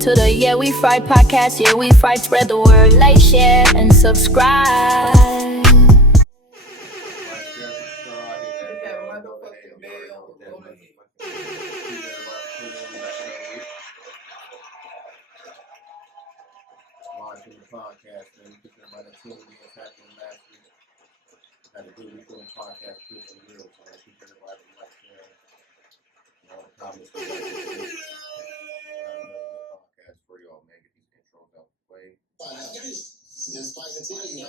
to the Yeah We Fried Podcast. Yeah We Fried, spread the word, like, share, and subscribe. Watching the podcast, man. Because everybody tuned in, happening last week. Had a good week on the podcast, put some real. So I think everybody like sharing. All the comments. Podcast for y'all, man. Get these intros out the way. Just like to tell you,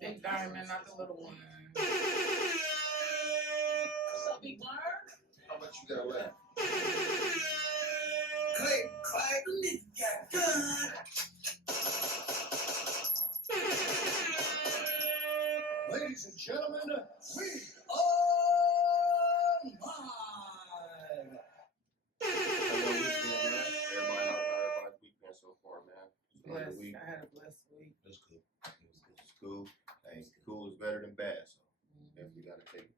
Big diamond, not the little one. What's up, big bird? How much you got left? Click, clack, nigga got gun. Ladies and gentlemen, we are live. Everybody's weekend so far, man. Blessed. I had a blessed week. It's cool. It's cool. Hey, cool is better than bad, so definitely gotta take it.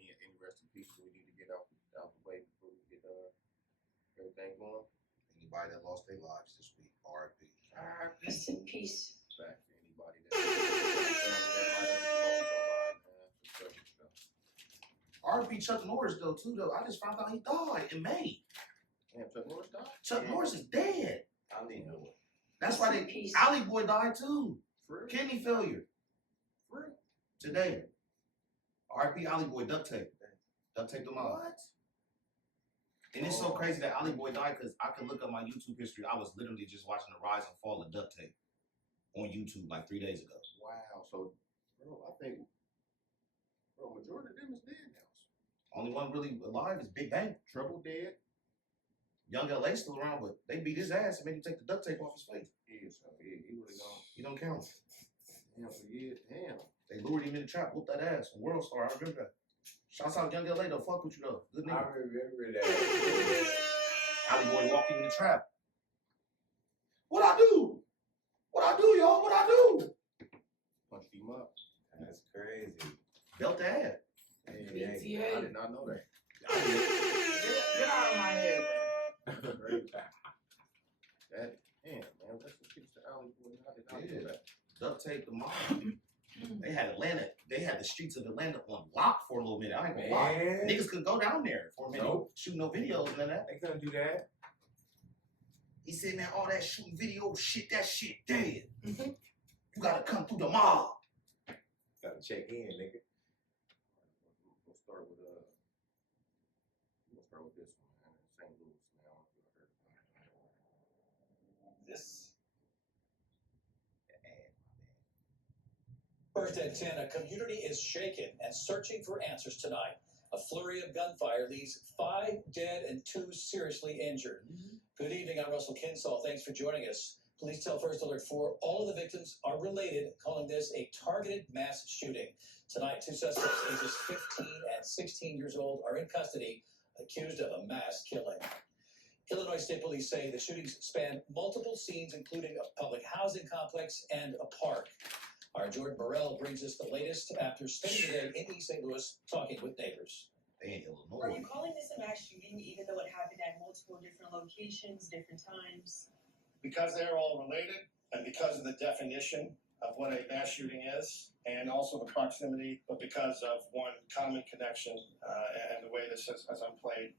Any rest in peace we need to get out the way before we get everything going. Anybody that lost their lives this week, R.I.P. Rest in peace. Back to anybody that might have lost their life. R.I.P. Chuck Norris though too though. I just found out he died in May. Damn, Chuck Norris died? Chuck Norris is dead. I didn't know it. That's why Peace. Alley Boy died too. For real? Kidney failure. For real? Today. R.I.P. Alley Boy, duct tape. Duct tape them out. What? And it's so crazy that Alley Boy died because I could look up my YouTube history. I was literally just watching the rise and fall of duct tape on YouTube like 3 days ago. Wow. So, bro, I think, majority of them is dead now. Only one really alive is Big Bang. Trouble dead. Young LA still around, but they beat his ass and made him take the duct tape off his face. Yeah, so he really gone. He don't count. Damn, for years. Damn. They lured him in the trap, whooped that ass. World Star, I remember that. Shouts out Young LA though, fuck with you though. Good I nigga. remember that. Alley Boy walked in the trap. What I do? What I do, y'all? What I do? Punched him up. That's crazy. Belt the ass. Hey, PTA. I did not know that. Get out of my head, That, damn, man, that's what keeps the alley boy. I did not know that. Duct tape the mom. They had Atlanta. They had the streets of Atlanta on lock for a little minute. I ain't gonna lie. Man. Niggas couldn't go down there for a minute. Nope. Shoot no videos and that. They couldn't do that. He said, man, all that shooting video shit, that shit dead. You gotta come through the mob. Gotta check in, nigga. We'll start with this one, man. St. Louis, man. This. First at 10, a community is shaken and searching for answers tonight. A flurry of gunfire leaves 5 dead and 2 seriously injured. Good evening, I'm Russell Kinsall. Thanks for joining us. Police tell First Alert 4 all of the victims are related, calling this a targeted mass shooting. Tonight, 2 suspects ages 15 and 16 years old are in custody, accused of a mass killing. Illinois State Police say the shootings span multiple scenes, including a public housing complex and a park. Our Jordan Burrell brings us the latest after spending the day in East St. Louis talking with neighbors. They in Are Illinois. you calling this a mass shooting, even though it happened at multiple different locations, different times? Because they're all related, and because of the definition of what a mass shooting is, and also the proximity, but because of one common connection and the way this has unplayed,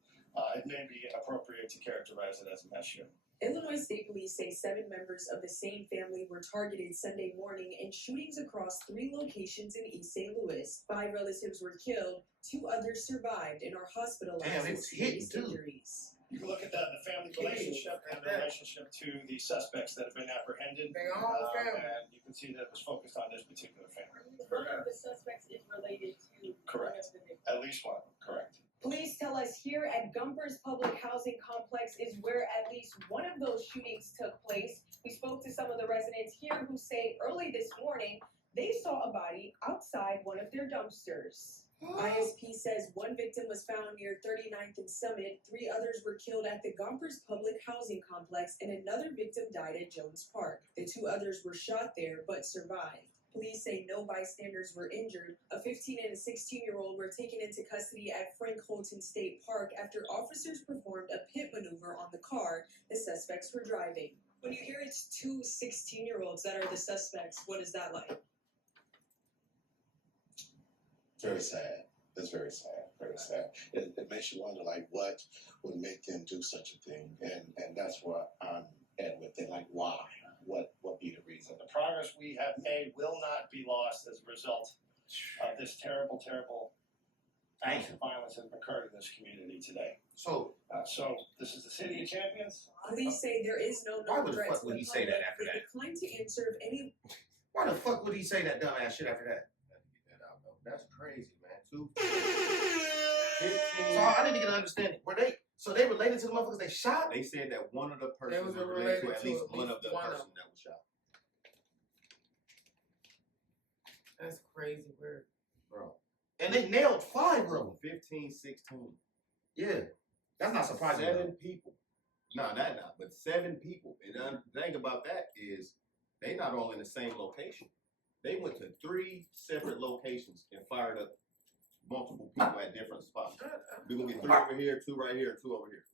it may be appropriate to characterize it as a mass shooting. Illinois State Police say 7 members of the same family were targeted Sunday morning in shootings across 3 locations in East St. Louis. 5 relatives were killed, 2 others survived and are hospitalized Damn, they with was hitting, serious too. injuries. You can look at the family relationship and the relationship to the suspects that have been apprehended, They all family. and you can see that it was focused on this particular family. One of the suspects is related to Correct. one of the victims. At least one, correct. Police tell us here at Gumper's Public Housing Complex is where at least one of those shootings took place. We spoke to some of the residents here who say early this morning they saw a body outside one of their dumpsters. ISP says 1 victim was found near 39th and Summit, 3 others were killed at the Gumper's Public Housing Complex, and another victim died at Jones Park. The 2 others were shot there but survived. Police say no bystanders were injured. A 15 and a 16-year-old were taken into custody at Frank Holton State Park after officers performed a pit maneuver on the car the suspects were driving. When you hear it's two 16-year-olds that are the suspects, what is that like? Very sad. It's very sad. Very sad. It makes you wonder, like, what would make them do such a thing? And that's where I'm at with it. Like, why? What be the reason? The progress we have made will not be lost as a result of this terrible, terrible acts of violence that have occurred in this community today. So So this is the City of Champions. Police say there is no Why known the threat fuck to would the he say that public. after They that? declined to answer if any. why the fuck would he say that dumbass shit after that? That's crazy, man. Two. So I didn't get an understanding. So they related to the motherfuckers they shot? They said that one of the They persons was was related to related at to least at one least of the one of person them. that was shot. That's crazy weird. Bro. And they nailed 5 of them. Bro, 15, 16. Yeah. That's not surprising. 7 people. No, that not, but 7 people. And the thing about that is they not all in the same location. They went to 3 separate locations and fired up multiple people at different spots. We're gonna get 3 over here, 2 right here, 2 over here.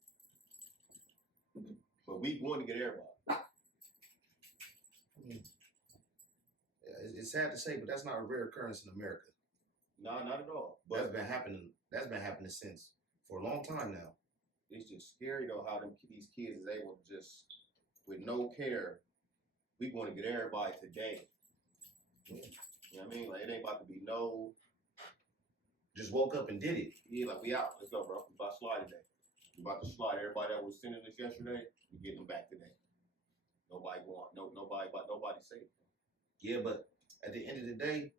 But we going to get everybody. Yeah, it's sad to say, but that's not a rare occurrence in America. No, not at all. That's But been happening. That's been happening since for a long time now. it's just scary though how these kids is able to just, with no care, we going to get everybody today. You know what I mean? Like it ain't about to be no. Just woke up and did it. Yeah, like we out. Let's go, bro. We about to slide today. We about to slide. Everybody that was sending us yesterday, we getting them back today. Nobody going. Nobody safe. Yeah, but at the end of the day,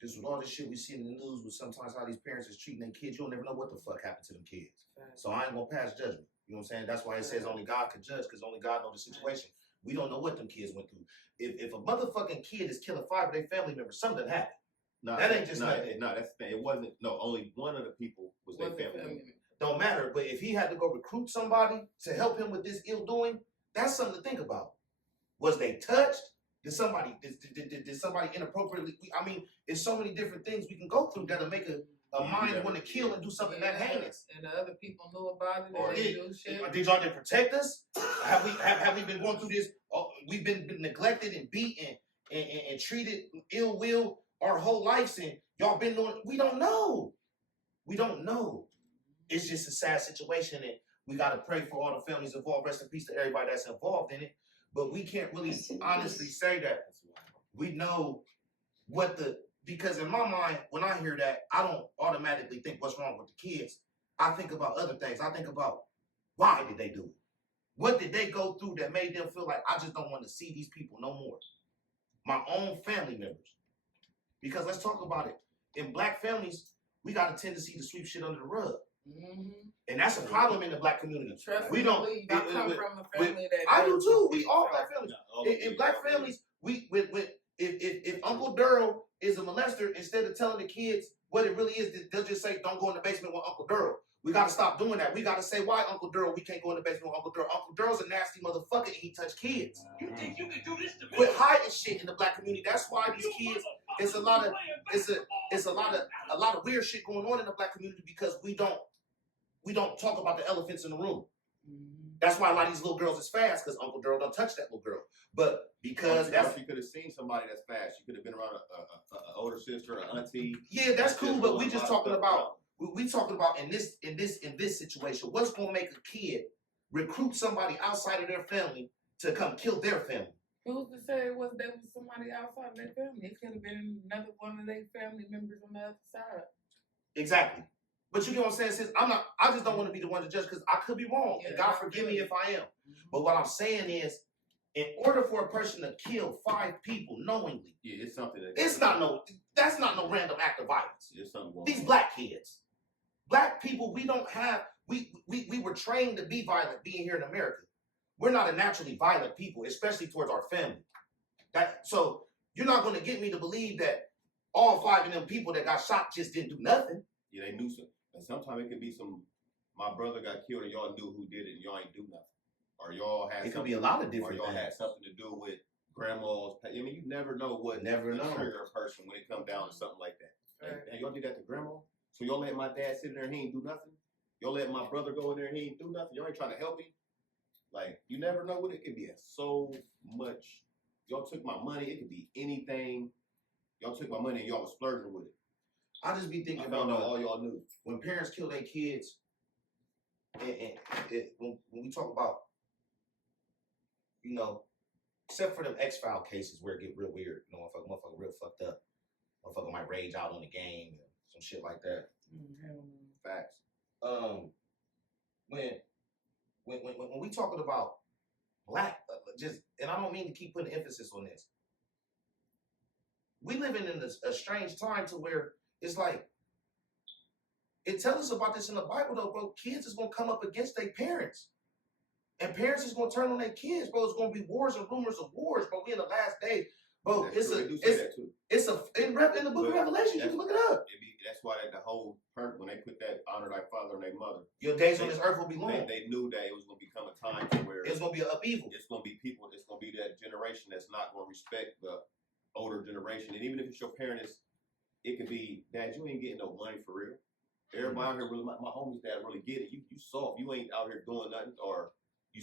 just with all this shit we see in the news, with sometimes how these parents is treating their kids, you'll never know what the fuck happened to them kids. So I ain't gonna pass judgment. You know what I'm saying? That's why it says only God can judge, because only God knows the situation. We don't know what them kids went through. If a motherfucking kid is killing 5 of their family members, something happened. No, That ain't just nothing. No, that's the thing. It wasn't. No, only one of the people was their family member. Don't matter. But if he had to go recruit somebody to help him with this ill doing, that's something to think about. Was they touched? Did somebody inappropriately? I mean, there's so many different things we can go through that'll make a mind want to kill and do something that heinous. And the other people knew about it Or and they do shit. did y'all protect us? Have we been going through this? We've been neglected and beaten and treated ill will our whole lives, and y'all been doing. We don't know. We don't know. It's just a sad situation, and we gotta pray for all the families involved. Rest in peace to everybody that's involved in it. But we can't really honestly say that we know because in my mind, when I hear that, I don't automatically think what's wrong with the kids. I think about other things. I think about why did they do it? What did they go through that made them feel like I just don't want to see these people no more? My own family members. Because let's talk about it. In black families, we got a tendency to sweep shit under the rug. Mm-hmm. And that's a problem in the black community. Trust We me, don't. I come from a family that I do does too. this We all shit. black families. In black families, if Uncle Daryl is a molester, instead of telling the kids what it really is, they'll just say, "Don't go in the basement with Uncle Daryl." We got to stop doing that. We got to say, "Why Uncle Daryl? We can't go in the basement with Uncle Daryl. Uncle Daryl's a nasty motherfucker, and he touch kids." You think you can do this to me? Quit hiding shit in the black community. That's why these kids. It's a lot of weird shit going on in the black community because we don't talk about the elephants in the room. That's why a lot of these little girls is fast, because Uncle Daryl don't touch that little girl. But because you could have seen somebody that's fast. You could have been around an older sister, an auntie. yeah, that's cool. But we just talking about we talking about in this situation. What's gonna make a kid recruit somebody outside of their family to come kill their family? Who's to say there was somebody outside their family? It could have been another one of their family members on the other side. Exactly. But you get what I'm saying? Since I just don't want to be the one to judge, because I could be wrong. Yeah, and God forgive me if I am. But what I'm saying is, in order for a person to kill 5 people knowingly, Yeah, it's something. that's not no random act of violence. There's something going These on. black kids, black people, we were trained to be violent being here in America. We're not a naturally violent people, especially towards our family. So you're not going to get me to believe that all 5 of them people that got shot just didn't do nothing. Yeah, they knew some. And sometimes it could be my brother got killed and y'all knew who did it and y'all ain't do nothing. Or y'all had It could be a lot of or different y'all things. had something to do with grandmas. I mean, you never know what Never know. trigger a person when it comes down to something like that. Right. And y'all did that to grandma? So y'all let my dad sit in there and he ain't do nothing? Y'all let my brother go in there and he ain't do nothing? Y'all ain't trying to help him? Like, you never know what it could be. So much. Y'all took my money. It could be anything. Y'all took my money and y'all was splurging with it. I just be thinking I about found out all y'all knew. when parents kill their kids, when we talk about, you know, except for them X-File cases where it get real weird, you know, motherfucker real fucked up. Motherfucker might rage out on the game and some shit like that. Facts. When we talking about black, and I don't mean to keep putting emphasis on this. We living in a strange time to where it's like, it tells us about this in the Bible though, bro. Kids is gonna come up against their parents. And parents is gonna turn on their kids, bro. It's gonna be wars and rumors of wars, bro. We in the last days. Bro, That's true. They do say that too. it's in the book of Revelation, you can look it up. That's why the whole when they put that honor thy father and their mother. Your days on this earth will be long. They knew that it was gonna become a time to where it's gonna be an upheaval. It's gonna be people, it's gonna be that generation that's not gonna respect the older generation. And even if it's your parents, it could be, Dad, you ain't getting no money for real. Everybody out here really, my homies that really get it. You soft. You ain't out here doing nothing, or you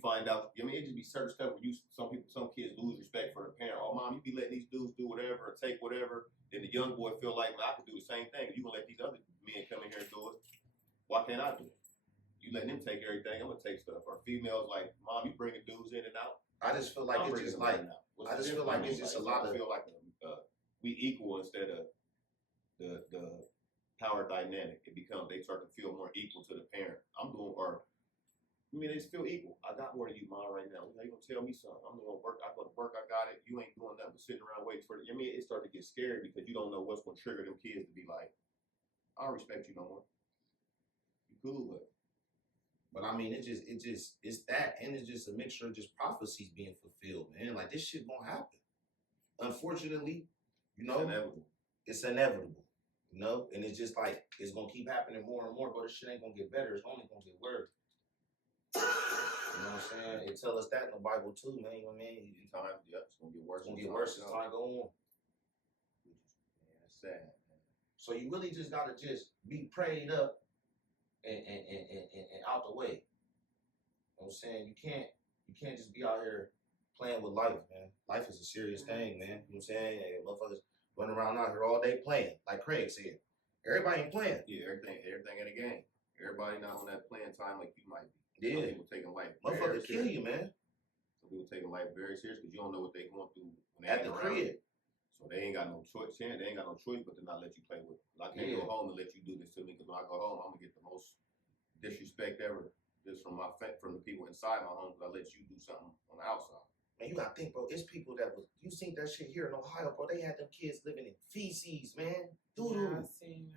find out. I mean, it just be certain stuff where some kids lose respect for the parent. Oh, mom, you be letting these dudes do whatever or take whatever. Then the young boy feel like, man, I could do the same thing. You gonna let these other men come in here and do it? Why can't I do it? You letting them take everything. I'm gonna take stuff. Or females like, mom, you bringing dudes in and out. I just feel like it's just like a lot of. I feel like we equal instead of the power dynamic. It becomes, they start to feel more equal to the parent. They just feel equal. I got more than you, mom, right now. How you gonna tell me something? I'm doing work. I go to work. I got it. You ain't doing nothing but sitting around waiting for it. It started to get scary because you don't know what's gonna trigger them kids to be like, I don't respect you no more. You cool, but I mean, it's that, and it's just a mixture of just prophecies being fulfilled, man. Like, this shit gonna happen. Unfortunately, you know, it's inevitable, you know, and it's just like, it's gonna keep happening more and more, but this shit ain't gonna get better. It's only gonna get worse. You know what I'm saying? It tells us that in the Bible too, man. You know what I mean? it's gonna get worse. It's gonna get worse as time go on. Yeah, that's sad. So you really just gotta just be prayed up and out the way. You know what I'm saying? You can't just be out here playing with life, man. Life is a serious thing, man. You know what I'm saying? Hey, motherfuckers running around out here all day playing, like Craig said. Everybody ain't playing. Yeah, everything in the game. Everybody not on that playing time like you might be. Yeah. Some people taking life Motherfuckers kill you, man. Some people taking life very serious because you don't know what they going through when they At ain't the around. crib. So they ain't got no choice. They ain't got no choice but to not let you play with it. I can't go home and let you do this to me because when I go home, I'm gonna get the most disrespect ever just from the people inside my home because I let you do something on the outside. Man, you gotta think, bro. It's people you seen that shit here in Ohio, bro. They had them kids living in feces, man. Doo-doo. I seen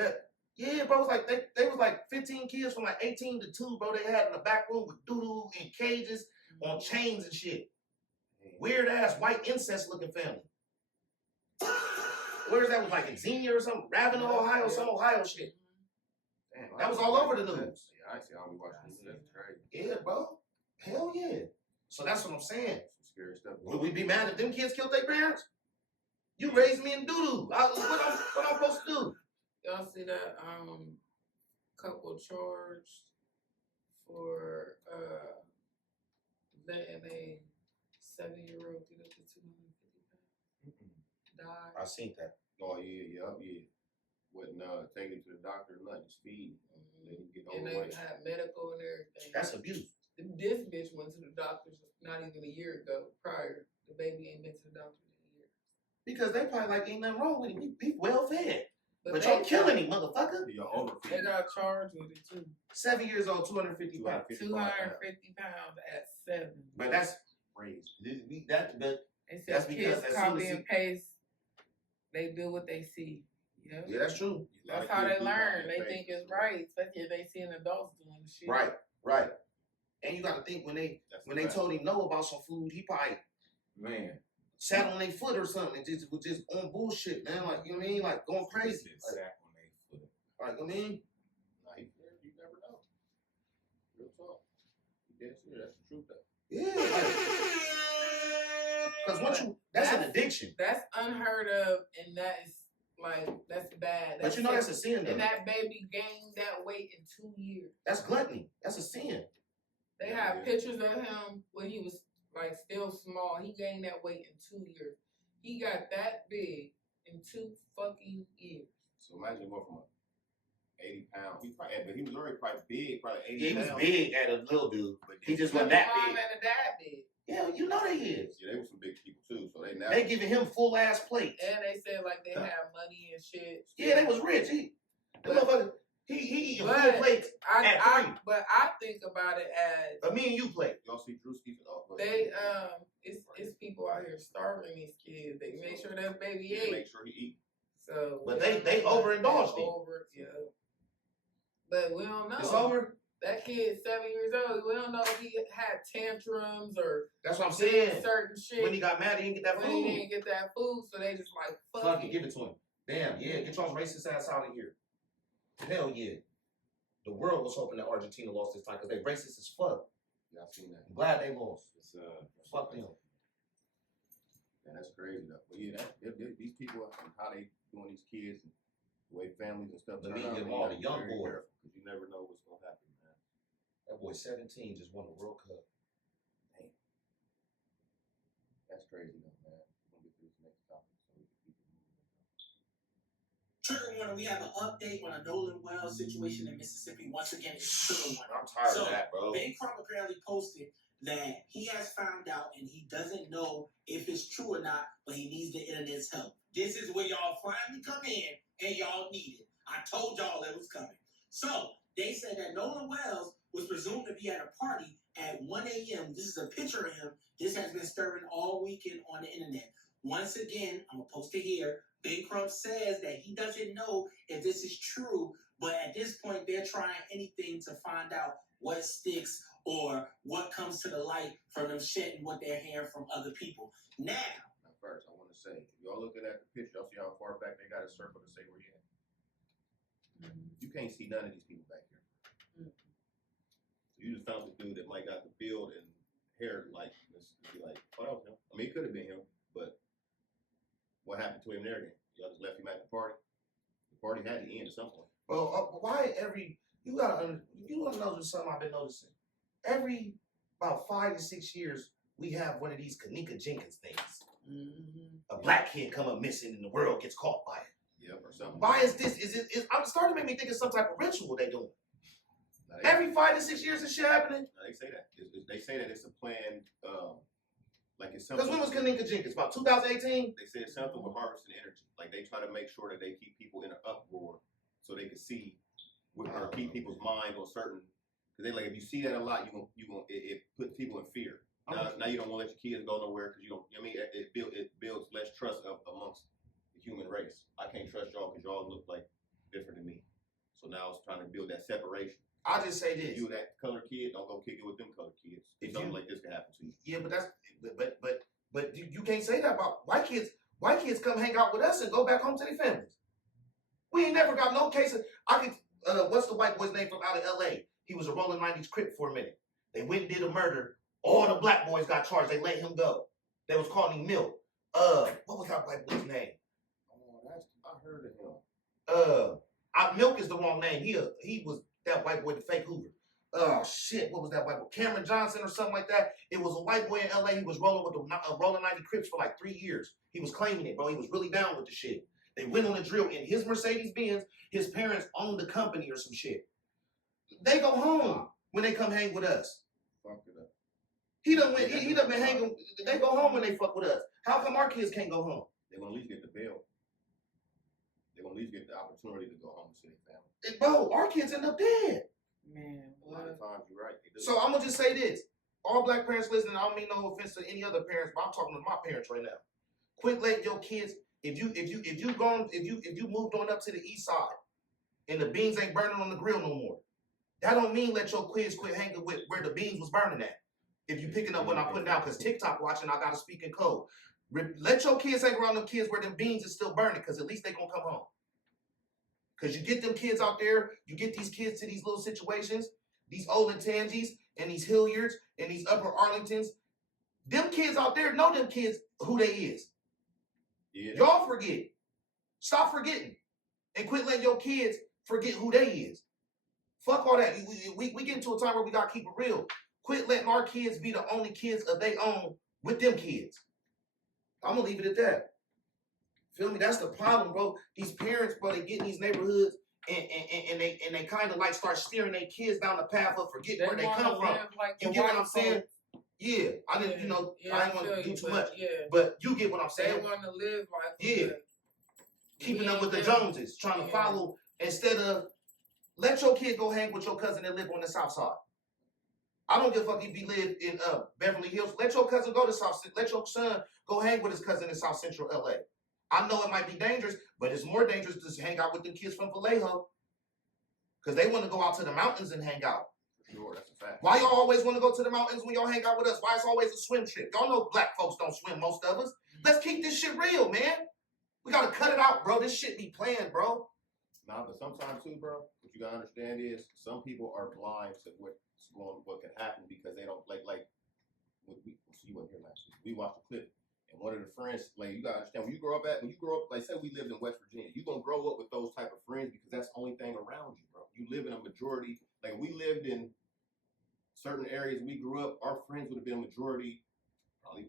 that. Yeah, bro. It was like they was like 15 kids from like 18 to 2, bro. They had in the back room with doo-doo in cages on chains and shit. Weird ass white incest looking family. Where's that? Was like in Xenia or something? Ravenna, Ohio, some Ohio shit. Damn, That was all over the news. Yeah, I see how we watch this. That's crazy. Yeah, bro. Hell yeah. So that's what I'm saying. Some scary stuff. Would we be mad if them kids killed their parents? You raised me in doo-doo. What I'm supposed to do? Y'all see that couple charged for letting a 7-year-old get up to 250 pounds. Died. I seen that. Oh yeah. Wouldn't take him to the doctor or nothing, just feed. Let him get And they overweight. had medical and everything. That's abuse. This bitch went to the doctors not even a year ago. Prior, the baby ain't been to the doctor in a year. Because they probably like ain't nothing wrong with him. He well fed. But they y'all killing him, motherfucker. You're over. They got charged with it too. 7 years old, 250 pounds. 250 pounds at 7. But that's crazy. But They that's said because kids as soon copy as and paste. They do what they see. Yep. yeah, that's true. That's how they learn. They think it's right, especially if they see adults doing the shit. Right. And you got to think when they told him no about some food, he probably sat on their foot or something and just was just on bullshit, man. Like, you know what I mean? Like going crazy. Sat on their foot. Like, you know what I mean? You never know. Real talk. You dead serious. That's the truth though. Yeah. Because once you, that's an addiction. That's unheard of, and that is that's bad. But you know that's a sin, though. And that baby gained that weight in 2 years. That's gluttony. That's a sin. They have pictures of him when he was still small. He gained that weight in 2 years. He got that big in 2 fucking years. So imagine going from 80 pounds. But he was already probably big, probably 80 He pounds. was big at a little dude, but he just wasn't that big. And a dad big. Yeah, you know they is. Yeah, they were some big people too, so They giving him full ass plates. And they said they have money and shit. Yeah, they was rich. He eating full plates at 3. But I think about it as But me and you play. Y'all see Drewski? They it's people out here starving these kids. They make sure that baby ate. Make sure he eat. So, but they overindulged him. Yeah. But we don't know. It's over. That kid's 7 years old. We don't know if he had tantrums or that's what I'm saying. Certain shit. When he got mad, he didn't get that food. When he didn't get that food, so they just fuck it, give it to him. Damn, yeah, get y'all's racist ass out of here. Hell yeah. The world was hoping that Argentina lost this time because they racist as fuck. Yeah, I've seen that. I'm glad they lost. It's, fuck them. Man, that's crazy though. But yeah, these people and how they doing these kids and the way families and stuff. The media involved a young boy. Because you never know what's gonna happen, man. That boy 17 just won the World Cup. Damn. That's crazy though, man. We're gonna get to this next topic so we can keep it moving. Trigger warning, we have an update on a Nolan Wells situation in Mississippi. Once again, it's trigger warning. I'm tired of that, bro. Ben Crump apparently posted that he has found out and he doesn't know if it's true or not, but he needs the internet's help. This is where y'all finally come in and y'all need it. I told y'all it was coming. So they said that Nolan Wells was presumed to be at a party at 1 a.m. This is a picture of him. This has been stirring all weekend on the internet. Once again, I'm going to post it here. Ben Crump says that he doesn't know if this is true, but at this point, they're trying anything to find out what sticks or what comes to the light from them shedding what they're hearing from other people. Now first, I want to say, if y'all looking at the picture, y'all see how far back they got a circle to say where you at. You can't see none of these people back here. So you just found the dude that might got the build and hair let's be like, oh, that was him. I mean, it could have been him, but what happened to him there then? Y'all just left him at the party? The party had to end at some point. Well, why you gotta know something I've been noticing. Every about 5 to 6 years, we have one of these Kanika Jenkins things. A black kid come up missing and the world gets caught by it. Yep, or something. Why is this? I'm starting to make me think it's some type of ritual they doing. Every 5 to 6 years, this shit happening. No, they say that. They say that it's a planned, it's something. Because when was Kanika Jenkins? About 2018. They said something with harvesting energy. Like they try to make sure that they keep people in an uproar so they can see or keep people's mind on certain. Because they if you see that a lot, it puts people in fear. Now you don't want to let your kids go nowhere because you don't. I mean, it builds less trust amongst the human race. I can't trust y'all because y'all look like different than me. So now it's trying to build that separation. I'll just say this: you that colored kid, don't go kick it with them colored kids. Something like this can happen to you. Yeah, but you can't say that about white kids. White kids come hang out with us and go back home to their families. We ain't never got no cases. What's the white boy's name from out of L.A.? He was a rolling 90s Crip for a minute. They went and did a murder. All the black boys got charged. They let him go. They was calling him Milk. What was that white boy's name? Oh, I heard of him. Milk is the wrong name. He was that white boy, the fake Hoover. Oh shit, what was that white boy? Cameron Johnson or something like that. It was a white boy in LA. He was rolling with the rolling 90 Crips for like 3 years. He was claiming it, bro. He was really down with the shit. They went on a drill in his Mercedes Benz. His parents owned the company or some shit. They go home when they come hang with us. Fuck it up. He done been hanging. They go home when they fuck with us. How come our kids can't go home? They're gonna at least get the bail. They're gonna at least get the opportunity to go home and see their family. Bro, our kids end up dead. Man, a lot of times you're right. So I'm gonna just say this: all black parents listening, I don't mean no offense to any other parents, but I'm talking to my parents right now. Quit letting your kids. If you moved on up to the east side, and the beans ain't burning on the grill no more, that don't mean let your kids quit hanging with where the beans was burning at. If you picking up what I'm putting out, because TikTok watching, I gotta speak in code. Let your kids hang around them kids where them beans is still burning, because at least they gonna come home. Because you get them kids out there, you get these kids to these little situations, these Olentangies and these Hilliards and these Upper Arlingtons, Them kids out there know them kids who they is. Yeah. Y'all forget. Stop forgetting. And quit letting your kids forget who they is. Fuck all that. We get into a time where we gotta keep it real. Quit letting our kids be the only kids of their own with them kids. I'm gonna leave it at that. Feel me? That's the problem, bro. These parents, bro, they get in these neighborhoods and they kind of like start steering their kids down the path of forgetting where they come from. Like You get what I'm saying? Yeah, I didn't, I didn't want to do too much. Yeah. But you get what I'm They saying? want to live like Yeah. Keeping up with the Joneses, trying to follow instead of let your kid go hang with your cousin that live on the south side. I don't give a fuck if he live in Beverly Hills. Let your cousin go to South. Let your son go hang with his cousin in South Central LA. I know it might be dangerous, but it's more dangerous to hang out with them kids from Vallejo because they want to go out to the mountains and hang out. Sure, that's a fact. Why y'all always want to go to the mountains when y'all hang out with us? Why it's always a swim trip? Y'all know black folks don't swim, most of us. Let's keep this shit real, man. We gotta cut it out, bro. This shit be planned, bro. Nah, but sometimes too, bro, what you gotta understand is some people are blind to what can happen because they don't like you weren't here last week. We watched the clip and one of the friends, like you gotta understand when you grow up, like say we lived in West Virginia, you gonna grow up with those type of friends because that's the only thing around you, bro. You live in a majority, like we lived in certain areas we grew up, our friends would have been a majority, probably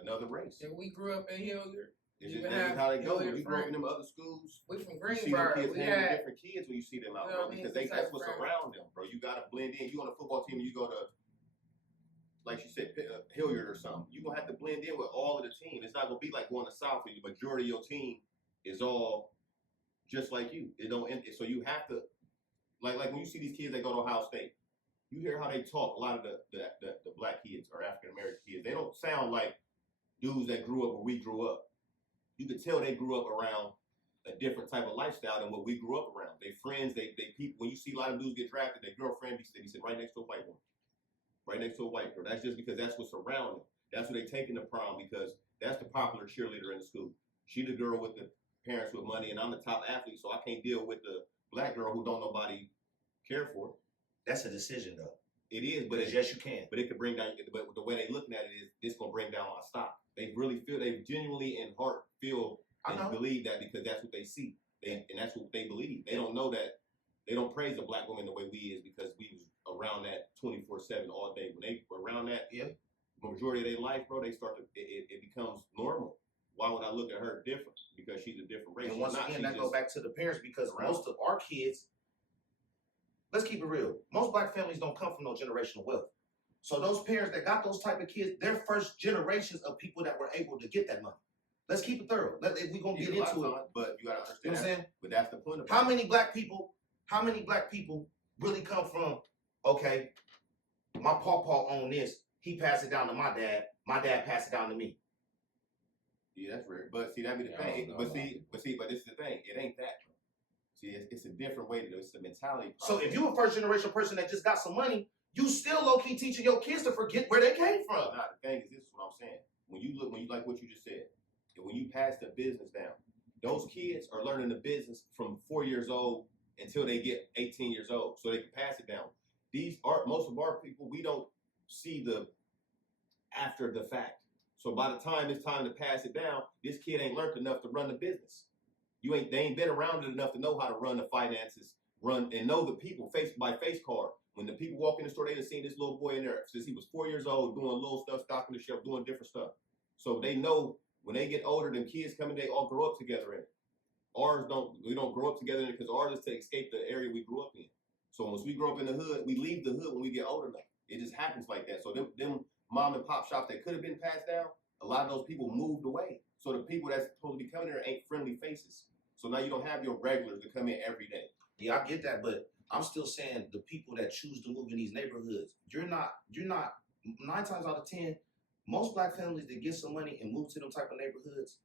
another race. If we grew up in Hilliard, Is it how they go? When you grow up in them other schools, we from you see them Greenbrier. kids We hanging with had different kids when you see them out, You know bro, what I mean? because that's what's Friends. around them, bro. You gotta blend in. You on a football team and you go to, like you said, Hilliard or something. You gonna have to blend in with all of the team. It's not gonna be like going to South where the majority of your team is all just like you. It don't end. So you have to, like when you see these kids that go to Ohio State, you hear how they talk. A lot of the black kids or African American kids, they don't sound like dudes that grew up where we grew up. You could tell they grew up around a different type of lifestyle than what we grew up around. They friends, they people. When you see a lot of dudes get drafted, their girlfriend be sitting right next to a white woman, right next to a white girl. That's just because that's what's around them. That's what they take in the prom because that's the popular cheerleader in the school. She the girl with the parents with money, and I'm the top athlete, so I can't deal with the black girl who don't nobody care for. That's a decision, though. It is, but yes, you can. But it could bring down. But the way they looking at it is, this gonna bring down my stock. They really feel, they genuinely in heart feel and believe that because that's what they see, and that's what they believe. They don't know that they don't praise a black woman the way we is because we was around that 24/7 all day. When they were around that, majority of their life, bro, they start to it becomes normal. Why would I look at her different? Because she's a different race. And once again, that go back to the parents because most of our kids. Let's keep it real. Most black families don't come from no generational wealth. So those parents that got those type of kids, they're first generations of people that were able to get that money. Let's keep it thorough. We're gonna get into it. But you gotta understand. You know what I'm saying? But that's the point of it. How many black people really come from, okay, my pawpaw owned this, he passed it down to my dad passed it down to me. Yeah, that's rare. But see, that be the thing. But this is the thing. It ain't that. See, it's a different way to do it. It's a mentality problem. So if you a first generation person that just got some money, you still low key teaching your kids to forget where they came from. Nah, the thing is, this is what I'm saying. When you like what you just said, and when you pass the business down, those kids are learning the business from 4 years old until they get 18 years old, so they can pass it down. Most of our people, we don't see the after the fact. So by the time it's time to pass it down, this kid ain't learned enough to run the business. They ain't been around it enough to know how to run the finances, run and know the people face by face card. When the people walk in the store, they done seen this little boy in there since he was 4 years old doing little stuff, stocking the shelf, doing different stuff. So they know when they get older, them kids coming, they all grow up together in it. We don't grow up together in it because ours is to escape the area we grew up in. So once we grow up in the hood, we leave the hood when we get older enough. It just happens like that. So them mom and pop shops that could have been passed down, a lot of those people moved away. So the people that's supposed to be coming there ain't friendly faces. So now you don't have your regulars to come in every day. Yeah, I get that, but I'm still saying the people that choose to move in these neighborhoods, you're not 9 times out of 10, most black families that get some money and move to them type of neighborhoods,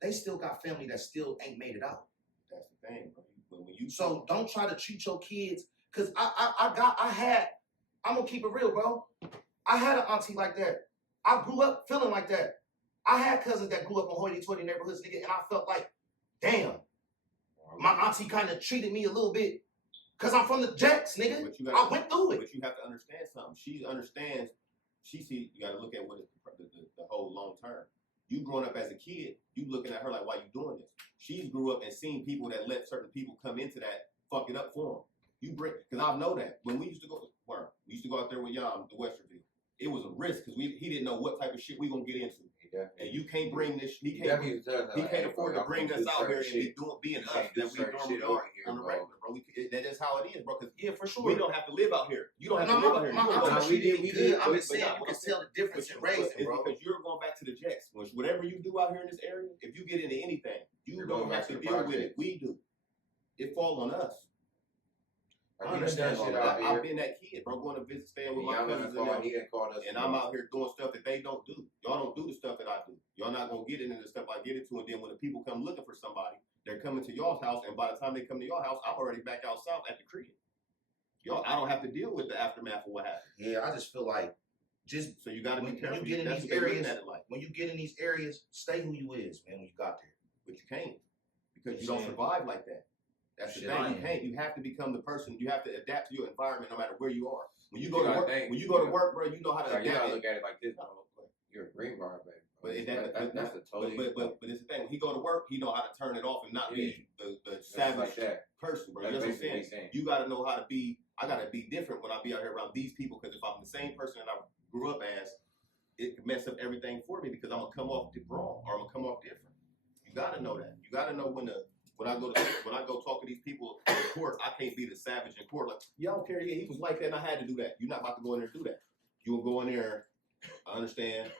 they still got family that still ain't made it out. That's the thing, bro. So don't try to treat your kids, cause I'm gonna keep it real, bro. I had an auntie like that. I grew up feeling like that. I had cousins that grew up in hoity-toity neighborhoods, nigga, and I felt like, damn, my auntie kind of treated me a little bit, cause I'm from the Jacks, nigga. I went through it. But you have to understand something. She understands you got to look at what is the whole long term. You growing up as a kid, you looking at her like, why you doing this? She's grew up and seen people that let certain people come into that, fuck it up for them. You bring, because I know that when we used to go out there with y'all to Westerville, it was a risk because he didn't know what type of shit we gonna get into. And you can't bring this. He can't afford to bring us out here and being us that we normally do on the regular, bro. That is how it is, bro. Because for sure, we don't have to live out here. You don't have to live out here. I'm just saying you can tell the difference in raising, bro. Because you're going back to the Jets. Whatever you do out here in this area, if you get into anything, you don't have to deal with it. We do. It falls on us. I understand all that. I've been that kid, bro, going to visit, staying with my cousins, and I'm out here doing stuff that they don't do. Y'all don't do the stuff that I do. Y'all not gonna get into the stuff I get into, and then when the people come looking for somebody, they're coming to y'all's house, and by the time they come to your house, I'm already back out south at the crib. Y'all, I don't have to deal with the aftermath of what happened. Yeah, I just feel like so you got to be careful. When you get in these areas, when you get in these areas, stay who you is, man. When you got there, but you can't because you don't survive like that. That's the thing. You can't. You have to become the person. You have to adapt to your environment, no matter where you are. When you go to work, bro, you know how to adapt. You gotta look at it like this. You're a green bar, baby. But that's a totally. But it's the thing. When he go to work, he know how to turn it off and not be the savage person, bro. You know what I'm saying? You got to know how to be. I got to be different when I be out here around these people because if I'm the same person that I grew up as, it can mess up everything for me because I'm gonna come off wrong or I'm gonna come off different. You got to know that. You got to know when I go talk to these people in court, I can't be the savage in court. Like, y'all don't care. Yeah, he was like that and I had to do that. You're not about to go in there and do that. You will go in there, I understand,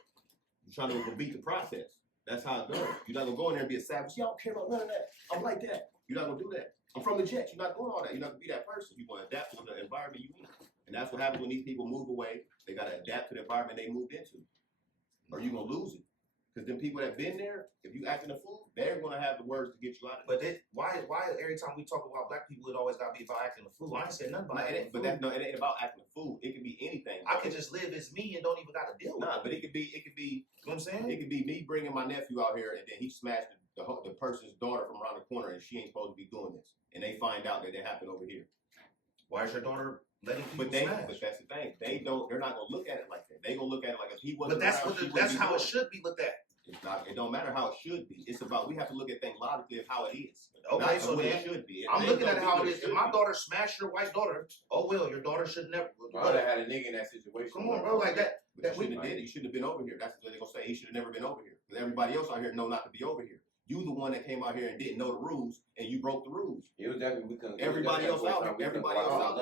you're trying to beat the process. That's how it goes. You're not going to go in there and be a savage. Y'all don't care about none of that. I'm like that. You're not going to do that. I'm from the Jets. You're not doing all that. You're not going to be that person. You're going to adapt to the environment you in. And that's what happens when these people move away. They got to adapt to the environment they moved into. Or you're going to lose it. Because them people that been there, if you acting a fool, they're gonna have the words to get you out of it. But why every time we talk about black people, it always gotta be about acting a fool? I ain't said nothing about it. But it ain't about acting a fool. It could be anything. I could just live as me and don't even gotta deal with it. But it could be. You know what I'm saying? It could be me bringing my nephew out here and then he smashed the person's daughter from around the corner and she ain't supposed to be doing this. And they find out that it happened over here. Why is your daughter letting people smash? But that's the thing. They're not gonna look at it like that. They gonna look at it like if he wasn't. But that's how it should be looked at. It's not. It don't matter how it should be. It's about we have to look at things logically of how it is. Okay, so then it should be. I'm looking at how it is. If my daughter smashed your white daughter, oh well, your daughter should never. My daughter had a nigga in that situation. Come on, bro, like that. But you shouldn't have did it. You shouldn't have been over here. That's what they're gonna say. He should have never been over here. Because everybody else out here know not to be over here. You the one that came out here and didn't know the rules, and you broke the rules. It was definitely everybody else out there. Everybody else out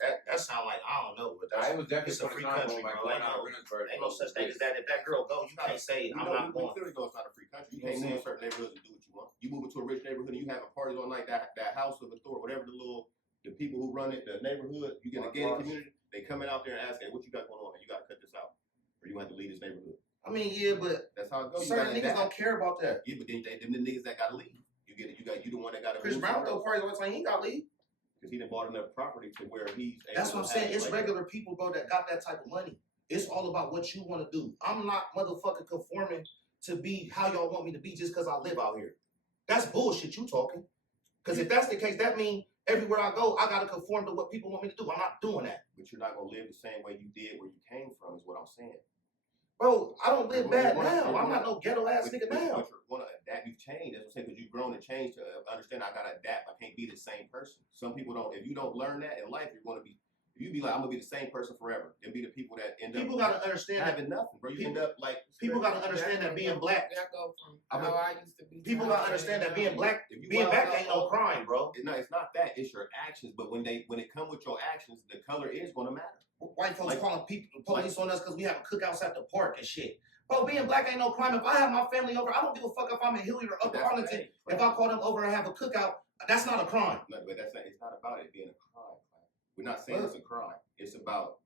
there. That sound like I don't know, but it was definitely it's a free country, bro. Ain't no such thing as that. If that girl go, you gotta say I'm not going. Clearly, it's not a free country. You can't move in certain neighborhoods and do what you want. You move into a rich neighborhood and you having parties all night. That house of authority, whatever the people who run it, the neighborhood, you get a gated community. They coming out there and asking, "What you got going on? You got to cut this out, or you have to leave this neighborhood." I mean, yeah, but that's how it goes. Certain niggas don't care about that. Yeah, but then them the niggas that gotta leave. You the one that gotta. Chris Brown throw parties all the time. He gotta leave because he done bought enough property to where he's. That's what I'm saying. It's regular people, bro, that got that type of money. It's all about what you want to do. I'm not motherfucking conforming to be how y'all want me to be just because I live out here. That's bullshit. You talking? Because if that's the case, that means everywhere I go, I gotta conform to what people want me to do. I'm not doing that. But you're not gonna live the same way you did where you came from. Is what I'm saying. Bro, I don't live bad now. I'm not no ghetto ass nigga now. But you're gonna adapt. You've changed. That's what I'm saying. Because you've grown and changed to understand. I gotta adapt. I can't be the same person. Some people don't. If you don't learn that in life, you're gonna be. If you be like, I'm gonna be the same person forever. It'll be the people that end up. People gotta understand having nothing, bro. You end up like. People gotta understand that being black. That go from how I used to be. People gotta understand that being black, being black ain't no crime, bro. No, it's not that. It's your actions. But when it come with your actions, the color is gonna matter. White folks calling people police on us because we have cookouts at the park and shit. Bro, being black ain't no crime. If I have my family over, I don't give a fuck if I'm in Hilliard or Upper Arlington. If I call them over and have a cookout, that's not a crime. No, but it's not about it being a crime. We're not saying it's a crime. It's about,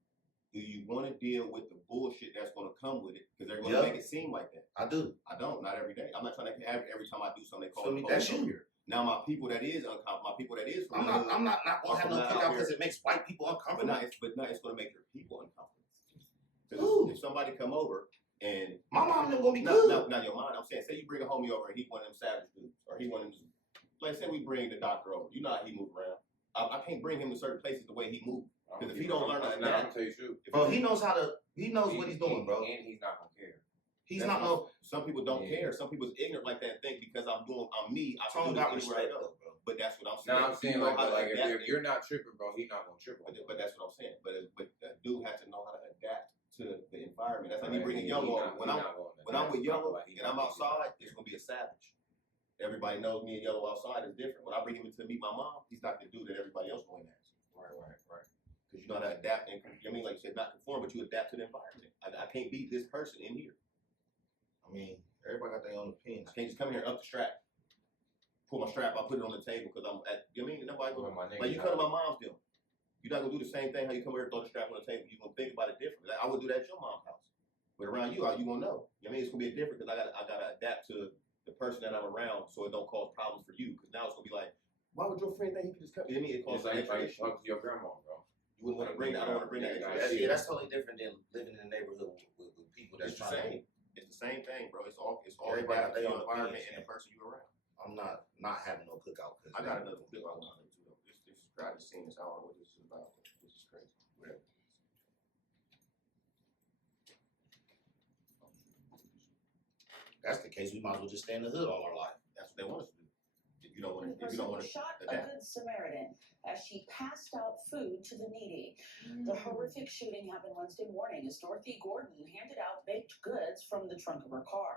do you want to deal with the bullshit that's going to come with it? Because they're going to make it seem like that. I do. I don't. Not every day. I'm not trying to have every time I do something, they call me that's you. Here. Now my people that is uncomfortable, my people that is from I'm not going to have no cookout because it makes white people uncomfortable. But it's going to make your people uncomfortable. If somebody come over and my mom ain't gonna be good. Not your mom. I'm saying, say you bring a homie over and he one of them savage dudes, or he one of them. Like say we bring the doctor over. You know how he move around. I can't bring him to certain places the way he moves. Because if he don't learn how to I'm gonna adapt, tell you the truth. Bro, he knows what he's doing, bro. And he's not gonna care. He's not no. Some people don't care. Some people's ignorant like that and think because I'm me. I Tone can do got this anywhere I respect, go. though, bro. But that's what I'm saying. No, I'm saying You know how to like adapt. if you're not tripping, bro, he's not gonna trip. But that's what I'm saying. But a dude has to know how to adapt to the environment. That's like me Right. bringing He Yellow not- on. he When I'm with Yellow like and I'm outside, it's gonna be a savage. Everybody knows me and Yellow outside is different. When I bring him in to meet my mom, he's not the dude that everybody else going at. Right. Because you know how to adapt and I mean, like you said, not conform, but you adapt to the environment. I can't be this person in here. I mean, everybody got their own opinions. I can't just come here up the strap, pull my strap, I put it on the table because I'm at. You know what I mean, nobody go. Like you come to my mom's deal. You're not gonna do the same thing how you come here and throw the strap on the table. You're gonna think about it differently. Like, I would do that at your mom's house, but around you, how you gonna know? You know what I mean, it's gonna be different because I gotta adapt to the person that I'm around, so it don't cause problems for you. Because now it's gonna be like, why would your friend think he could just come? You know what I mean, it causes It's like extra issue. talk to your grandma, bro. You wouldn't want to bring that. I don't want to bring that. That's totally different than living in a neighborhood with people that's It's the trying. same. It's the same thing, bro. It's all Everybody got adapted to their your own environment opinions, and the person you around. I'm not having no cookout. I got another clip I want to do though. This I just seen this. I don't know what this is about. This is crazy. Whatever. That's the case. We might as well just stay in the hood all our life. That's what they want us to do. If you don't want The to, if you don't want person to shot a adapt. good Samaritan as she passed out food to the needy. The horrific shooting happened Wednesday morning as Dorothy Gordon handed out baked goods from the trunk of her car.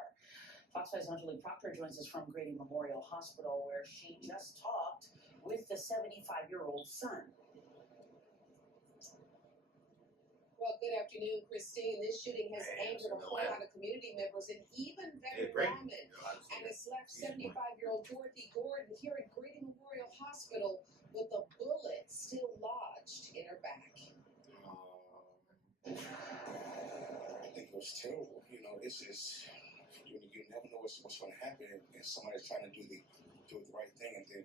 Fox 5's Angelique Proctor joins us from Grady Memorial Hospital, where she just talked with the 75-year-old son. Well, good afternoon, Christine. This shooting has angered a whole lot of community members and even veteran lawmen. And it's left 75-year-old Dorothy Gordon here at Grady Memorial Hospital with a bullet still lodged in her back. I think it was terrible. You know, it's just you never know what's going to happen, and somebody's trying to do the right thing, and then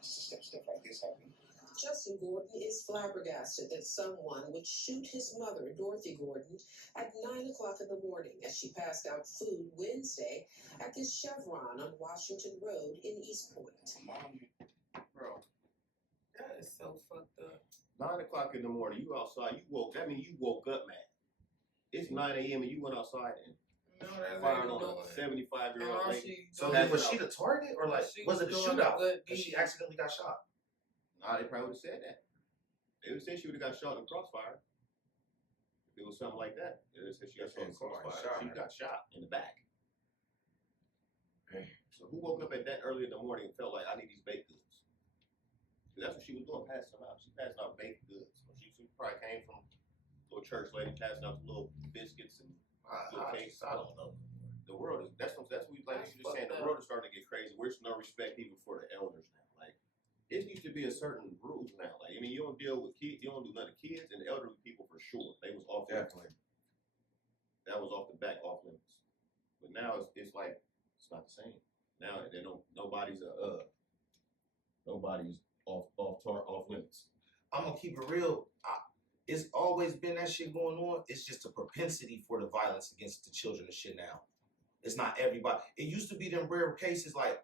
stuff like this happen. Justin Gordon is flabbergasted that someone would shoot his mother, Dorothy Gordon, at 9 o'clock in the morning as she passed out food Wednesday at this Chevron on Washington Road in East Point. Bro, That is so fucked up. 9 o'clock in the morning, you outside. That means you woke up mad. It's 9 a.m. and you went outside and fired on a 75-year-old lady. So was she the target, or like was it a shootout? Because she accidentally got shot. Nah, they probably would have said that. They would have said she would have got shot in the crossfire. If it was something like that, they would have said she got shot in the crossfire. She got shot in the back. So who woke up at that early in the morning and felt like I need these baked goods? Because that's what she was doing, passing them out. She passed out baked goods. She probably came from a little church lady passing out the little biscuits and little cakes. I don't know. The world is that's what we like you just saying. The world is starting to get crazy. There's no respect even for the elders now. Like it used to be a certain rules now. Like I mean, you don't deal with kids. You don't do nothing to kids and elderly people for sure. They was off limits. That was off the back off limits. But now it's like it's not the same. Now they don't. Nobody's off limits. I'm gonna keep it real. It's always been that shit going on. It's just a propensity for the violence against the children and shit now. It's not everybody. It used to be them rare cases like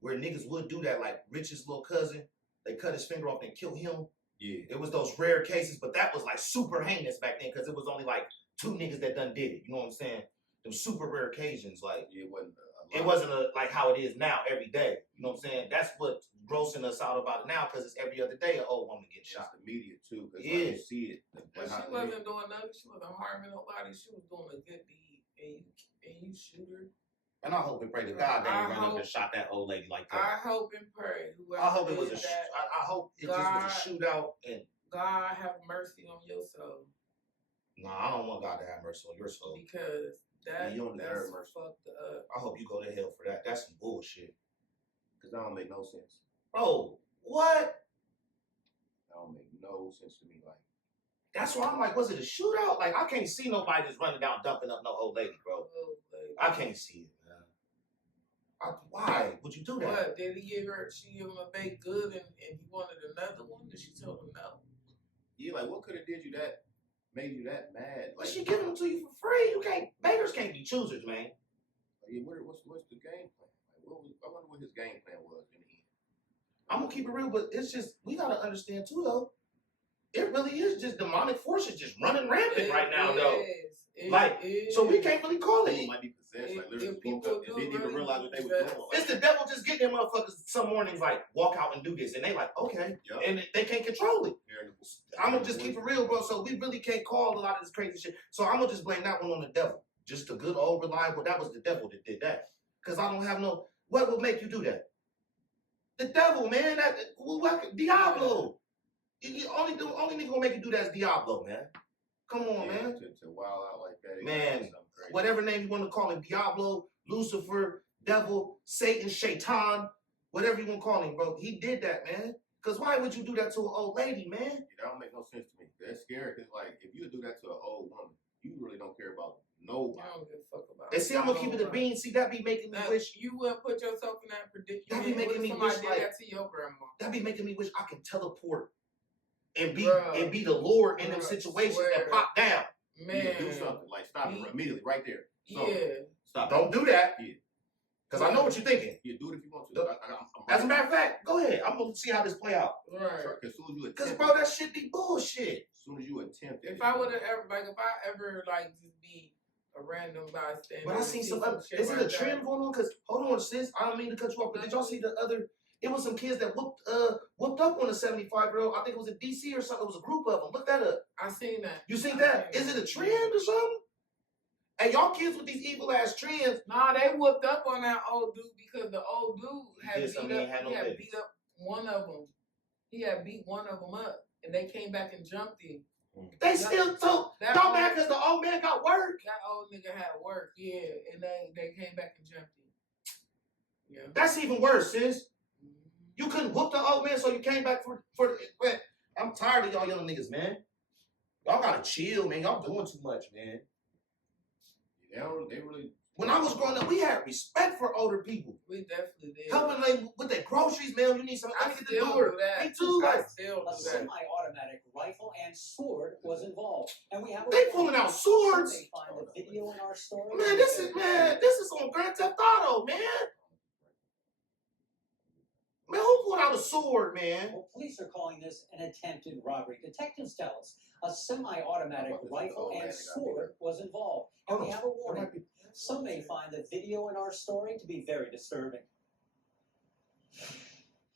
where niggas would do that, like Rich's little cousin, they cut his finger off and killed him. Yeah. It was those rare cases, but that was like super heinous back then because it was only like 2 niggas that done did it. You know what I'm saying? Them super rare occasions, like it wasn't like how it is now every day. You know what I'm saying? That's what's grossing us out about it now because it's every other day an old woman getting shot. It's the media too, because Yeah. you see it. And she wasn't doing nothing. She wasn't harming nobody. She was doing a good deed, and you shoot her. And I hope and pray to God they ain't run up and shot that old lady like that. I hope and pray. I hope it was I hope it just was a shootout and God have mercy on your soul. No, I don't want God to have mercy on your soul. Because you don't deserve mercy. Fucked up. I hope you go to hell for that. That's some bullshit. Because that don't make no sense. Bro, what? That don't make no sense to me. Like that's why I'm like, was it a shootout? Like I can't see nobody just running down dumping up no old lady, bro. I can't see it, man. Why would you do that? What did he give her? She gave him a baked good, and he wanted another one. And she told him no. Yeah, like what could have did you that? Made you that mad? Like she giving them to you for free. You can't. Beggars can't be choosers, man. Yeah, what's the game plan? Like, I wonder what his game plan was in the end. I'm gonna keep it real, but it's just we gotta understand too, though. it really is just demonic forces just running rampant right now, though. It So we can't really call it. People might be possessed, like literally woke up and didn't even realize what they were doing. It's the devil just getting them motherfuckers some mornings like walk out and do this, and they like okay, and they can't control it. I'm gonna just keep it real, bro. So we really can't call a lot of this crazy shit. So I'm gonna just blame that one on the devil. Just a good old reliable. That was the devil that did that. Cause I don't have no. What would make you do that? The devil, man. Diablo. Only nigga gonna make you do that is Diablo, man. Come on, man. To wild out like that, man. Whatever name you want to call him, Diablo, Lucifer, Devil, Satan, Shaitan, whatever you want to call him, bro. He did that, man. Cause why would you do that to an old lady, man? That don't make no sense to me. That's scary. Cause like if you do that to an old woman, you really don't care about nobody. I don't give a fuck about. And see, I'm gonna keep it a bean. See, that be making me wish. You wouldn't put yourself in that predicament. That be making me somebody wish did like that to your grandma. that be making me wish I can teleport and be the Lord in them situations and pop down. Man, do something like stop it immediately right there. Stop. Don't do that. Yeah. Cause I know what you're thinking. Yeah, do it if you want to. As a matter of fact, go ahead. I'm gonna see how this play out. Right. As soon as you attempt, Cause bro, that shit be bullshit. As soon as you attempt, if I would have ever just be a random bystander. But I seen some other. Is it a trend going on? Cause hold on, sis. I don't mean to cut you off, but did y'all see the other? It was some kids that whooped up on a 75-year-old. I think it was in DC or something. It was a group of them. Look that up. I seen that. You seen that? Is it a trend or something? And y'all kids with these evil ass trends. Nah, they whooped up on that old dude because the old dude had beat up one of them. He had beat one of them up, and they came back and jumped him. They still took. Y'all mad because the old man got work? That old nigga had work, yeah, and they came back and jumped him. Yeah. That's even worse, sis. You couldn't whoop the old man, so you came back for the. I'm tired of y'all young niggas, man. Y'all gotta chill, man. Y'all doing too much, man. They really. When I was growing up, we had respect for older people. We definitely did. Helping them with their groceries, man. You need something. I get the door. Me too. A semi-automatic rifle and sword was involved, and we have. They pulling out swords. They find the video in our story. Man, this is on Grand Theft Auto, man. Man, who pulled out a sword, man? Well, police are calling this an attempted robbery. Detectives tell us a semi-automatic rifle and sword was involved, and we have a warning. Some may find the video in our story to be very disturbing.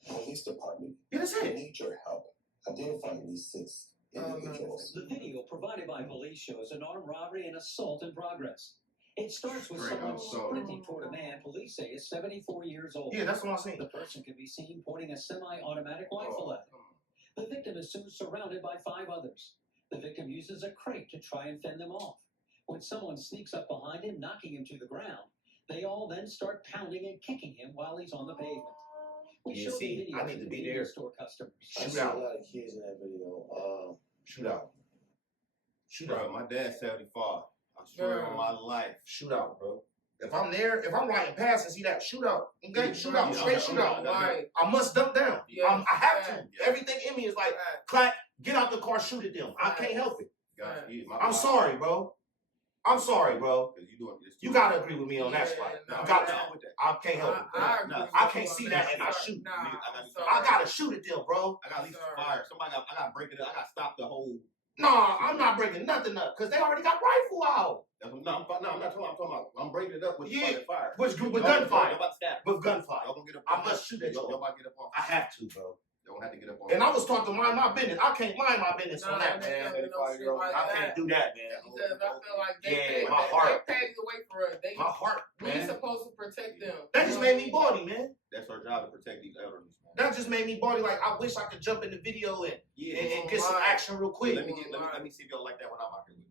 Police department, yes, I need your help identifying these 6 individuals. The video provided by police shows an armed robbery and assault in progress. It starts with someone sprinting toward a man police say is 74 years old. Yeah, that's what I'm saying. The person can be seen pointing a semi-automatic rifle at him. The victim is soon surrounded by 5 others. The victim uses a crate to try and fend them off. When someone sneaks up behind him, knocking him to the ground, they all then start pounding and kicking him while he's on the pavement. We show the video I need to be the there. store customers. I see a lot of kids in that video. Shootout. My dad's 75. I swear on my life. Shootout, bro. If I'm there, if I'm riding past and see that shootout, okay, shootout, straight shootout. I must dump down. I have to. Everything in me is like, clack, get out the car, shoot at them. I can't help it. I'm sorry, bro. I'm sorry, bro. You gotta agree with me on that spot. You got to. I can't help it, bro. I can't see that and I shoot. I gotta shoot at them, bro. I gotta leave the fire. I gotta break it up. I gotta stop the whole. Nah, I'm not breaking nothing up because they already got rifle out. I'm not talking about. I'm breaking it up with fire. With gunfire. With gunfire. Y'all gonna get up. I must shoot at you. Y'all might get up on. I have to, bro. Don't have to get up on. And I was taught to mind my business. I can't mind my business on that, man. I can't do that, man. Because I feel like they paved the way for us. My heart, man. We supposed to protect them. That just made me bawdy, man. That's our job to protect these elderly. That just made me bawdy. Like I wish I could jump in the video and get some action real quick. Let me see if y'all like that when I'm out here with it.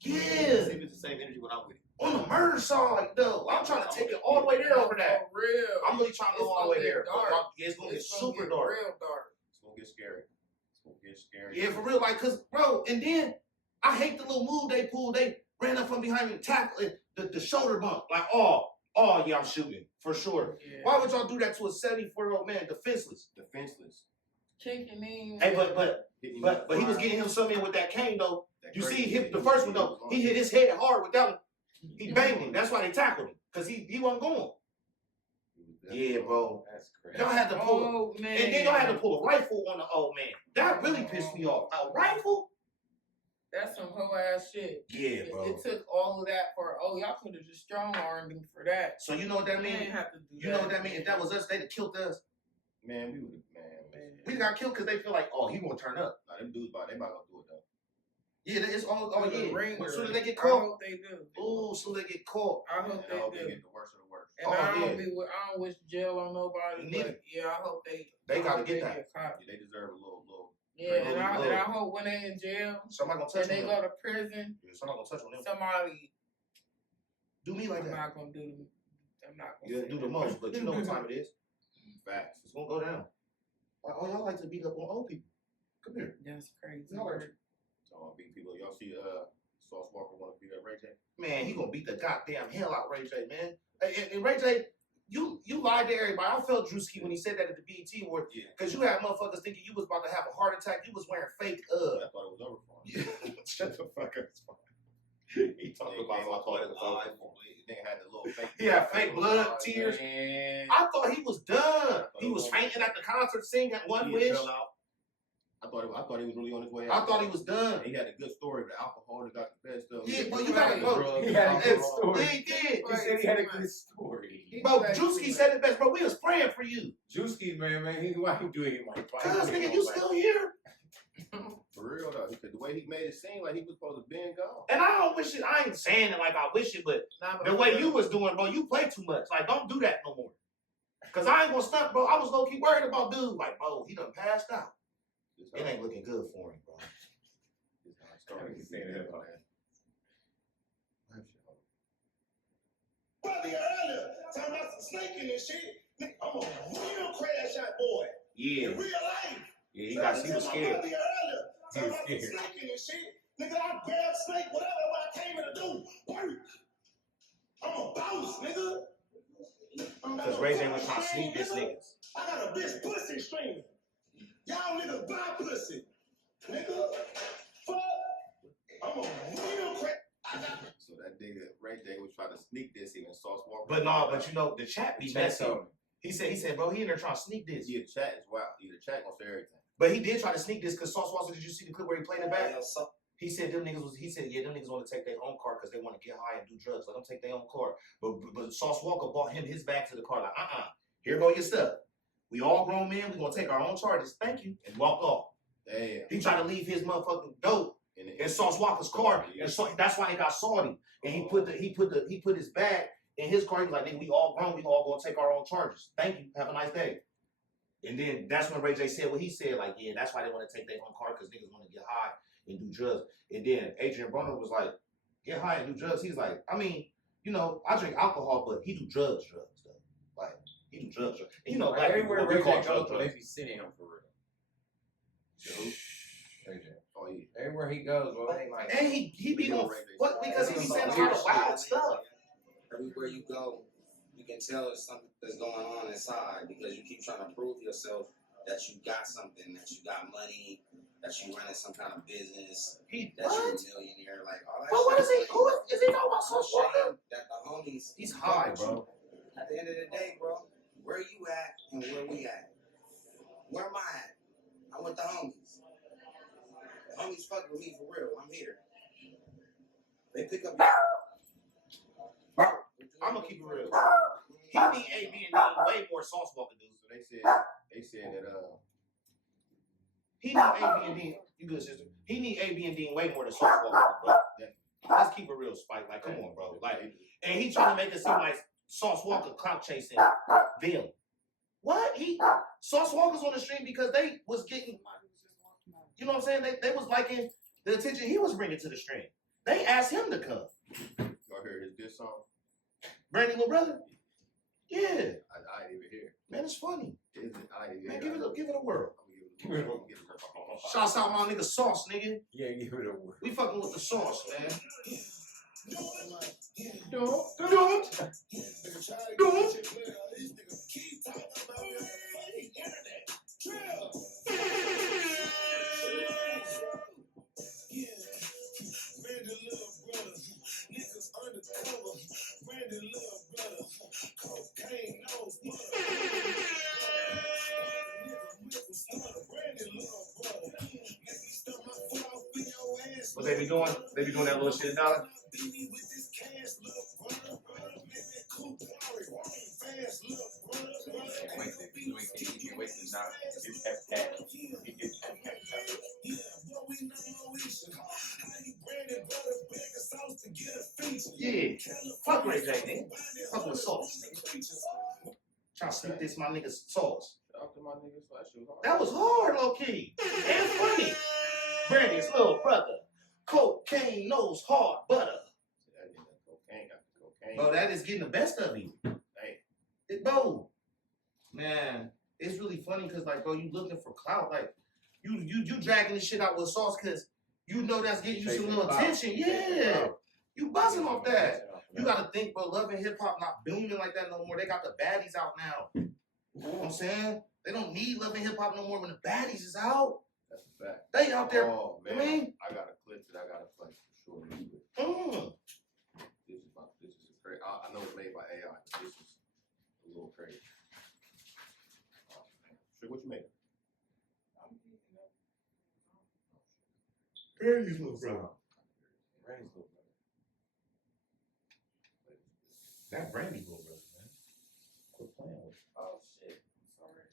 Yeah. See if it's the same energy when I'm with it. On the murder side, though, I'm trying to take it all the way there over that. For real. I'm really trying to go all the way there. It's gonna get super dark. Real dark. It's gonna get scary. It's gonna get scary. Yeah, for real. Like, cause bro, and then I hate the little move they pulled. They ran up from behind me, tackling the shoulder bump. Like, oh yeah, I'm shooting for sure. Yeah. Why would y'all do that to a 74-year-old man, defenseless? Kicking him. Hey, but he was getting him something with that cane though. You see, hit the first one though. He hit his head hard with that one. He banged him. That's why they tackled him, cause he wasn't going. Yeah, bro. That's crazy. Y'all had to pull Oh man. and then y'all had to pull a rifle on the old man. That really pissed me off. A rifle? That's some hoe ass shit. Yeah, bro. It took all of that for y'all could have just strong armed him for that. So you know what that You means? ain't have to do You know what that means? If that was us, they'd have killed us. Man, we would have, We got killed because they feel like, oh, he won't turn up. Nah, them dudes, they about to do it though. Yeah, it's all yeah. As soon as they get I caught. hope they do. Ooh, as soon as they get caught. I hope I hope they they do. get the worst of the worst. And I don't wish jail on nobody. Neither. But yeah, I hope they gotta get that. caught. Yeah, they deserve a little. Yeah, and I hope when they in jail somebody gonna touch and they them. go to prison, Somebody gonna touch on them. somebody do me like I'm that. not gonna do. I'm not gonna. You do the most, but you know what time it is. Facts. It's gonna go down. Like, oh, y'all like to beat up on old people. Come here. That's crazy. Y'all like So beat people. Y'all see Sauce Walker want to beat up Ray J? Man, he gonna beat the goddamn hell out of Ray J, man. And Ray J, you lied to everybody. I felt Drewski when he said that at the BET Award. Yeah. Because you had motherfuckers thinking you was about to have a heart attack. You was wearing fake I thought it was over for him. Shut the fuck up. He talking about I thought it was over for him. They had the little fake. He had fake blood, tears. Man. I thought he was done. He was fainting at the concert, singing One Wish. Fell out. I thought he was really on his way out. I thought he was done. He had a good story, the alcohol that got the best stuff. Yeah, but you gotta go. He had a good story. Yeah, he did. He said he had a good story. Bro, Drewski said it best, bro. We was praying for you. Drewski, man, why he do it? Cuz, nigga, you still here? For real though, because the way he made it seem like he was supposed to be gone. And I don't wish it. I ain't saying it like I wish it, but the way you was doing, bro, you play too much. Like, don't do that no more. Cause I ain't gonna stunt, bro. I was low key worried about dude. Like, bro, he done passed out. It ain't looking good for him, bro. Brother earlier, talking about some snaking and shit. I'm a real crash out boy. Yeah. In real life. Yeah, he was scared. Talking about some snaking and shit. Nigga, I grabbed snake, whatever what I came here to do. Work. I'm a boss, nigga. Cause Ray J was trying to sneak this niggas. I got a bitch pussy streaming. Y'all niggas buy pussy. Nigga. Fuck. I'm a real crack. So that nigga Ray J was trying to sneak this even Sauce Walker. But no, but you know, the chat be messy. He said, bro, he in there trying to sneak this. Yeah, the chat is wild. Yeah, the chat gonna say everything. But he did try to sneak this because Sauce Walker, did you see the clip where he played it back? He said them niggas want to take their own car because they want to get high and do drugs. Let them take their own car. But Sauce Walker bought him his bag to the car. Like, here go your stuff. We all grown men. We gonna take our own charges. Thank you, and walk off. Damn. He tried to leave his motherfucking dope in Sauce Walker's car, and so that's why he got salty. And he put his bag in his car. He was like, nigga, we all grown. We all gonna take our own charges. Thank you. Have a nice day. And then that's when Ray J said what he said. Like, yeah, that's why they want to take their own car because niggas want to get high and do drugs. And then Adrian Broner was like, get high and do drugs. He's like, I mean, you know, I drink alcohol, but he do drugs though. Like, he do drugs. And you know, like everywhere Ray J goes, they be sitting him for real. Ray J. Oh yeah. Everywhere he goes, well, they like. And he be on what because he be saying a lot of wild stuff. Everywhere you go, you can tell there's something that's going on inside because you keep trying to prove yourself that you got something, that you got money, that you running some kind of business, that you're a millionaire, like all that. But what is he? Who is he talking about? Sauce Walker? That the homies. He's high, bro. At the end of the day, bro, where you at and where we at? Where am I at? I'm with the homies. The homies fuck with me for real. I'm here. They pick up. Bro, I'm gonna keep it real. He need A, B, and D way more Sauce Walker dudes. So they said that he need A, B, and D. You good, sister? He need A, B, and D way more than Sauce Walker, bro. Let's keep it real, Spike. Like, come on, bro. Like, and he trying to make it seem like Sauce Walker clout chasing them. What? Sauce Walker's on the stream because they was getting, you know what I'm saying? They was liking the attention he was bringing to the stream. They asked him to come. y'all heard his diss song? Brandy, little brother? Yeah. I ain't even hear. Man, it's funny. Is it? I ain't even Man, hear. give it a whirl. Give it a whirl. Shouts out my nigga Sauce, nigga. Yeah, give it a whirl. We fucking with the sauce, man. Don't. Niggas undercover, Randy Love brother, cocaine nose mother. What they be doing? They be doing that little shit, dog. You can't wait to not get that cat. Yeah. Fuck Ray J, nigga. Fuck with sauce, nigga. Trying to slip this my nigga's sauce. After my niggas, that shit was hard. That was hard, low key. And funny. Brandy's little brother. Cocaine knows hard butter. Cocaine got the cocaine. Bro, that is getting the best of you. Hey, bro, man, it's really funny because, like, bro, you looking for clout. Like, you dragging this shit out with sauce because you know that's getting you some little attention. Yeah. You buzzing off that. You got to think, bro, Love and Hip Hop not booming like that no more. They got the baddies out now. You know what I'm saying? They don't need Love and Hip Hop no more when the baddies is out. That's a fact. They out there. Oh, man. I mean, I got a clip that I got to play for sure. This is crazy. I know it's made by AI, but this is a little crazy. Sure, what you make? Brandy's little brother. Brandy's little brother. That Brandy's little brother, man. Quit playing with it. Oh shit. I'm sorry.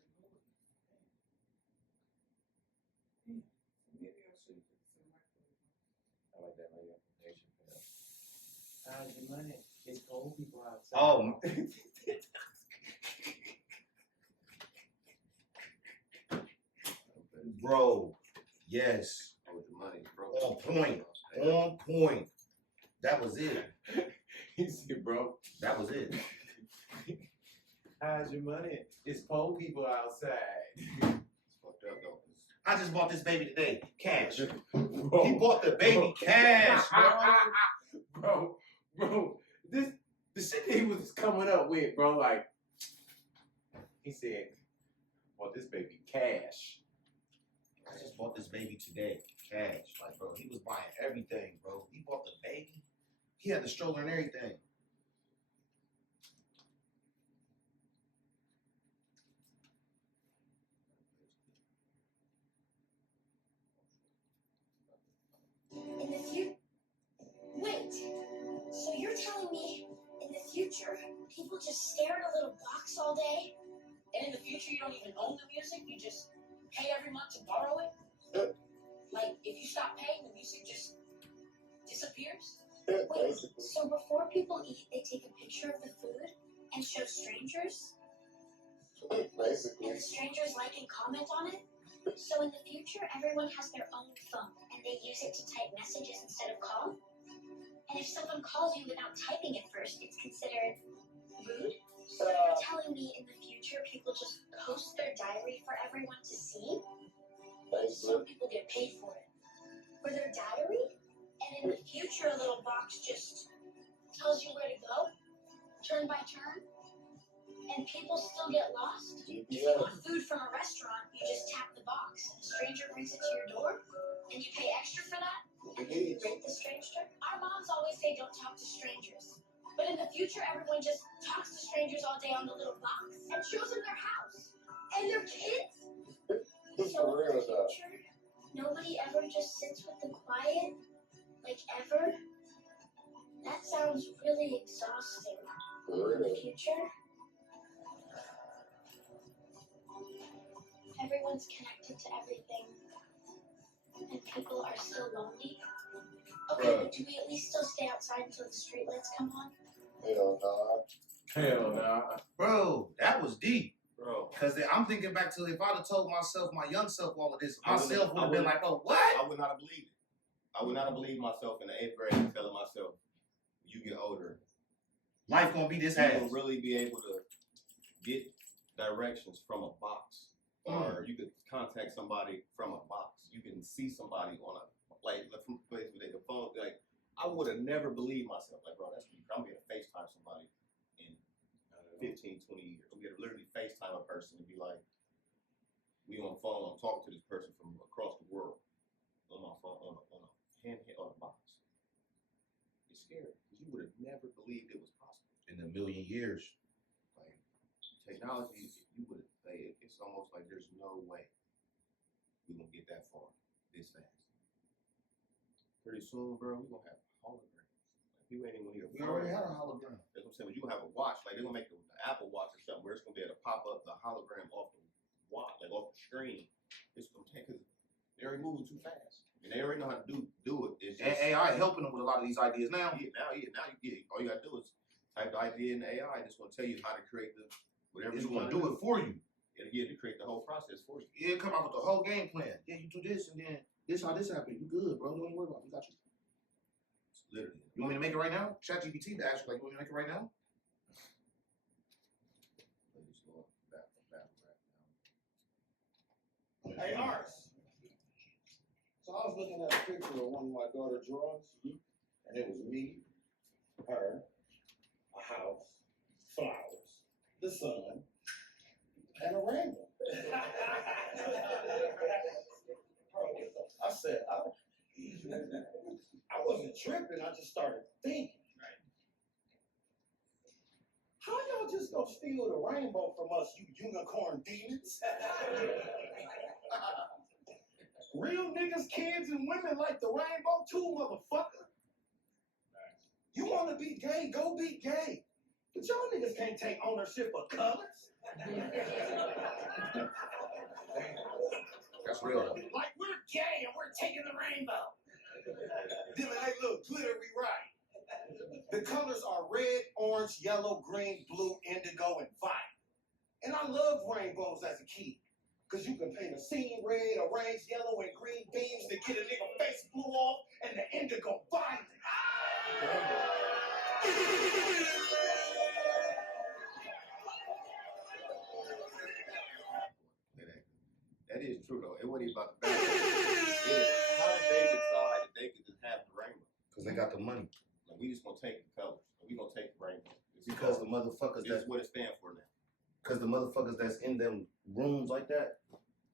Maybe I should I like that radio nation. How's your money? It's old people outside. Oh. Bro, yes. With the money, bro. On point. On point. That was it. He said, bro. That was it. How's your money? It's poor people outside. Fucked up, though. I just bought this baby today. Cash. Bro, He bought the baby cash, bro. Bro, the shit that he was coming up with, bro, like, he said, well, this baby cash. I just bought this baby today. Cash. Like, bro, he was buying everything, bro. He bought the baby. He had the stroller and everything. In the future, wait. So you're telling me in the future, people just stare at a little box all day? And in the future, you don't even own the music. You just pay every month to borrow it. Like, if you stop paying, the music just disappears. Wait, so before people eat, they take a picture of the food and show strangers? Basically. And the strangers like and comment on it? So in the future, everyone has their own phone, and they use it to type messages instead of call? And if someone calls you without typing it first, it's considered rude? So you're telling me in the future, people just post their diary for everyone to see? Some people get paid for it. For their diary? And in the future, a little box just tells you where to go, turn by turn? And people still get lost? If you want food from a restaurant, you just tap the box, and a stranger brings it to your door, and you pay extra for that? And then you rate the stranger? Our moms always say don't talk to strangers. But in the future, everyone just talks to strangers all day on the little box and shows them their house and their kids. So in the future, nobody ever just sits with the quiet, like ever? That sounds really exhausting. In the future, everyone's connected to everything, and people are still lonely. Okay, but do we at least still stay outside until the streetlights come on? Hell nah. Hell nah. Bro, that was deep. Bro. Because I'm thinking back to if I'd have told myself, my young self, all of this, myself would have been like, oh, what? I would not have believed it. I would not have believed myself in the 8th grade telling myself, you get older, life gonna be this you ass. will really be able to get directions from a box. Or you could contact somebody from a box. You can see somebody on a, like, from a place where they can phone. Like, I would have never believed myself. Like, bro, I'm going to FaceTime somebody in 15, 20 years. I'm going to literally FaceTime a person and be like, we on the phone, I'm talking to this person from across the world on my phone, on a handheld, on a box. It's scary because you would have never believed it was possible. In a million years. Like, technology, you would have, it's almost like there's no way we're going to get that far this fast. pretty soon, bro, we gonna have holograms. Like, you ain't even gonna need a We already had a hologram. That's what I'm saying. But you gonna have a watch, like they're gonna make the Apple Watch or something where it's gonna be able to pop up the hologram off the watch, like off the screen. It's gonna take because they're already moving too fast. And they already know how to do it. It's just, And AI helping them with a lot of these ideas now. Now you get all you gotta do is type the idea in the AI, and it's gonna tell you how to create the whatever It's you gonna want do it for you. to create the whole process for you. Yeah, come out with the whole game plan. Yeah, you do this and then this how this happened. You good, bro. Don't worry about it. We got you. It's literally. You want me to make it right now? ChatGPT to ask you, like, you want me to make it right now? Hey, Ars. So I was looking at a picture of one of my daughter's drawings, and it was me, her, a house, flowers, the sun, and a rainbow. I said, I wasn't tripping. I just started thinking. How y'all just gonna steal the rainbow from us, you unicorn demons? Real niggas, kids, and women like the rainbow too, motherfucker. You wanna be gay, go be gay. But y'all niggas can't take ownership of colors. That's real though. Like we're gay and we're taking the rainbow. Then they look glittery right. The colors are red, orange, yellow, green, blue, indigo, and violet. And I loved rainbows as a kid. Because you can paint a scene red, orange, yellow, and green beams to get a nigga face blue off and the indigo violet. That is true though. It wasn't even about the fact. How did they decide that they could just have the rainbow? Because they got the money. Like, we just gonna take the colors. We gonna take the rainbow. Because the motherfuckers that's what it stands for now. Because the motherfuckers that's in them rooms like that.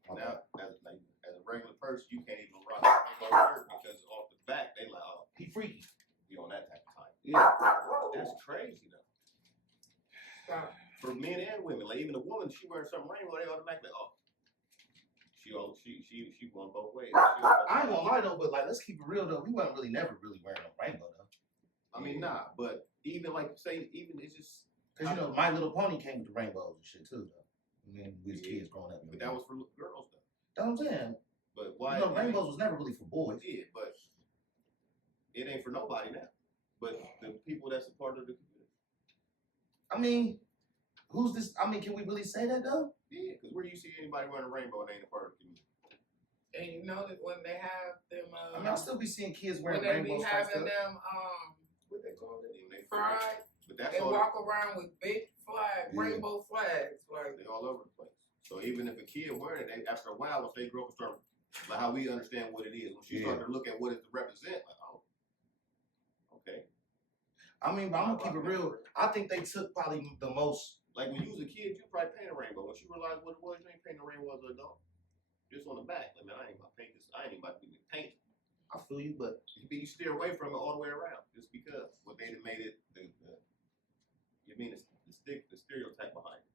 Now, as a regular person, you can't even rock a rainbow shirt because off the back they like, oh, he freaky. You on that type of time. Yeah. That's crazy though. For men and women, like even a woman, she wears something rainbow, they automatically, oh, she going both ways. I ain't gonna lie though, but like let's keep it real though. We weren't really never really wearing no rainbow though. I mean, nah, but even like say, even it's just because you know My Little Pony came with the rainbows and shit too though. I mean, we was kids growing up. But that was for girls though. That's what I'm saying. But why? You know, rainbows was never really for boys. Yeah, but it ain't for nobody now. But the people that's a part of the community. I mean, who's this? I mean, can we really say that though? Yeah, because where do you see anybody wearing a rainbow and ain't a part of the community? And you know that when they have them, I mean, I'll still be seeing kids wearing when they be rainbows. having them, what they call it? fried. But that's they all walk around with big flag, rainbow flags, like they all over the place. So even if a kid wearing it, they, after a while, once they grow up and start, like how we understand what it is, when she started to look at what it represents, like, oh, okay. I mean, but I'm gonna keep it real. I think they took probably the most. Like when you was a kid, you probably painted a rainbow. Once you realized what it was, you ain't painting a rainbow as an adult. Just on the back. Like, man, I ain't about to paint this. I ain't even about to be painting. I feel you, but you steer away from it all the way around, just because what they made it the stereotype behind it.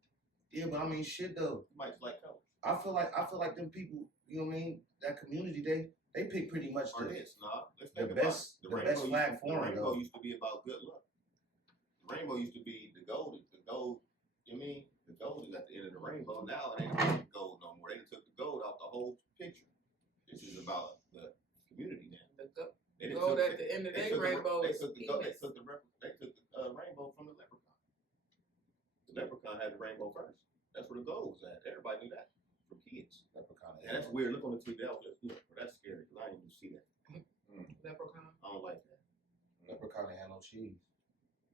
Yeah, but I mean, shit though. You might just like colors. I feel like them people, you know what I mean? That community, they pick pretty much the best flag for The them. rainbow used to be about good luck. The rainbow used to be the gold. You mean the gold is at the end of the rainbow. Now it ain't about gold no more. They done took the gold out the whole picture. This is about the community now. The gold at the end of their rainbow is penis. They took the rainbow from the leprechaun. The leprechaun had the rainbow first. That's where the gold was at. Everybody knew that from kids. Leprechaun. And that's weird. Look on the TV. That's scary because I didn't even see that. Leprechaun. I don't like that. Leprechaun ain't had no cheese.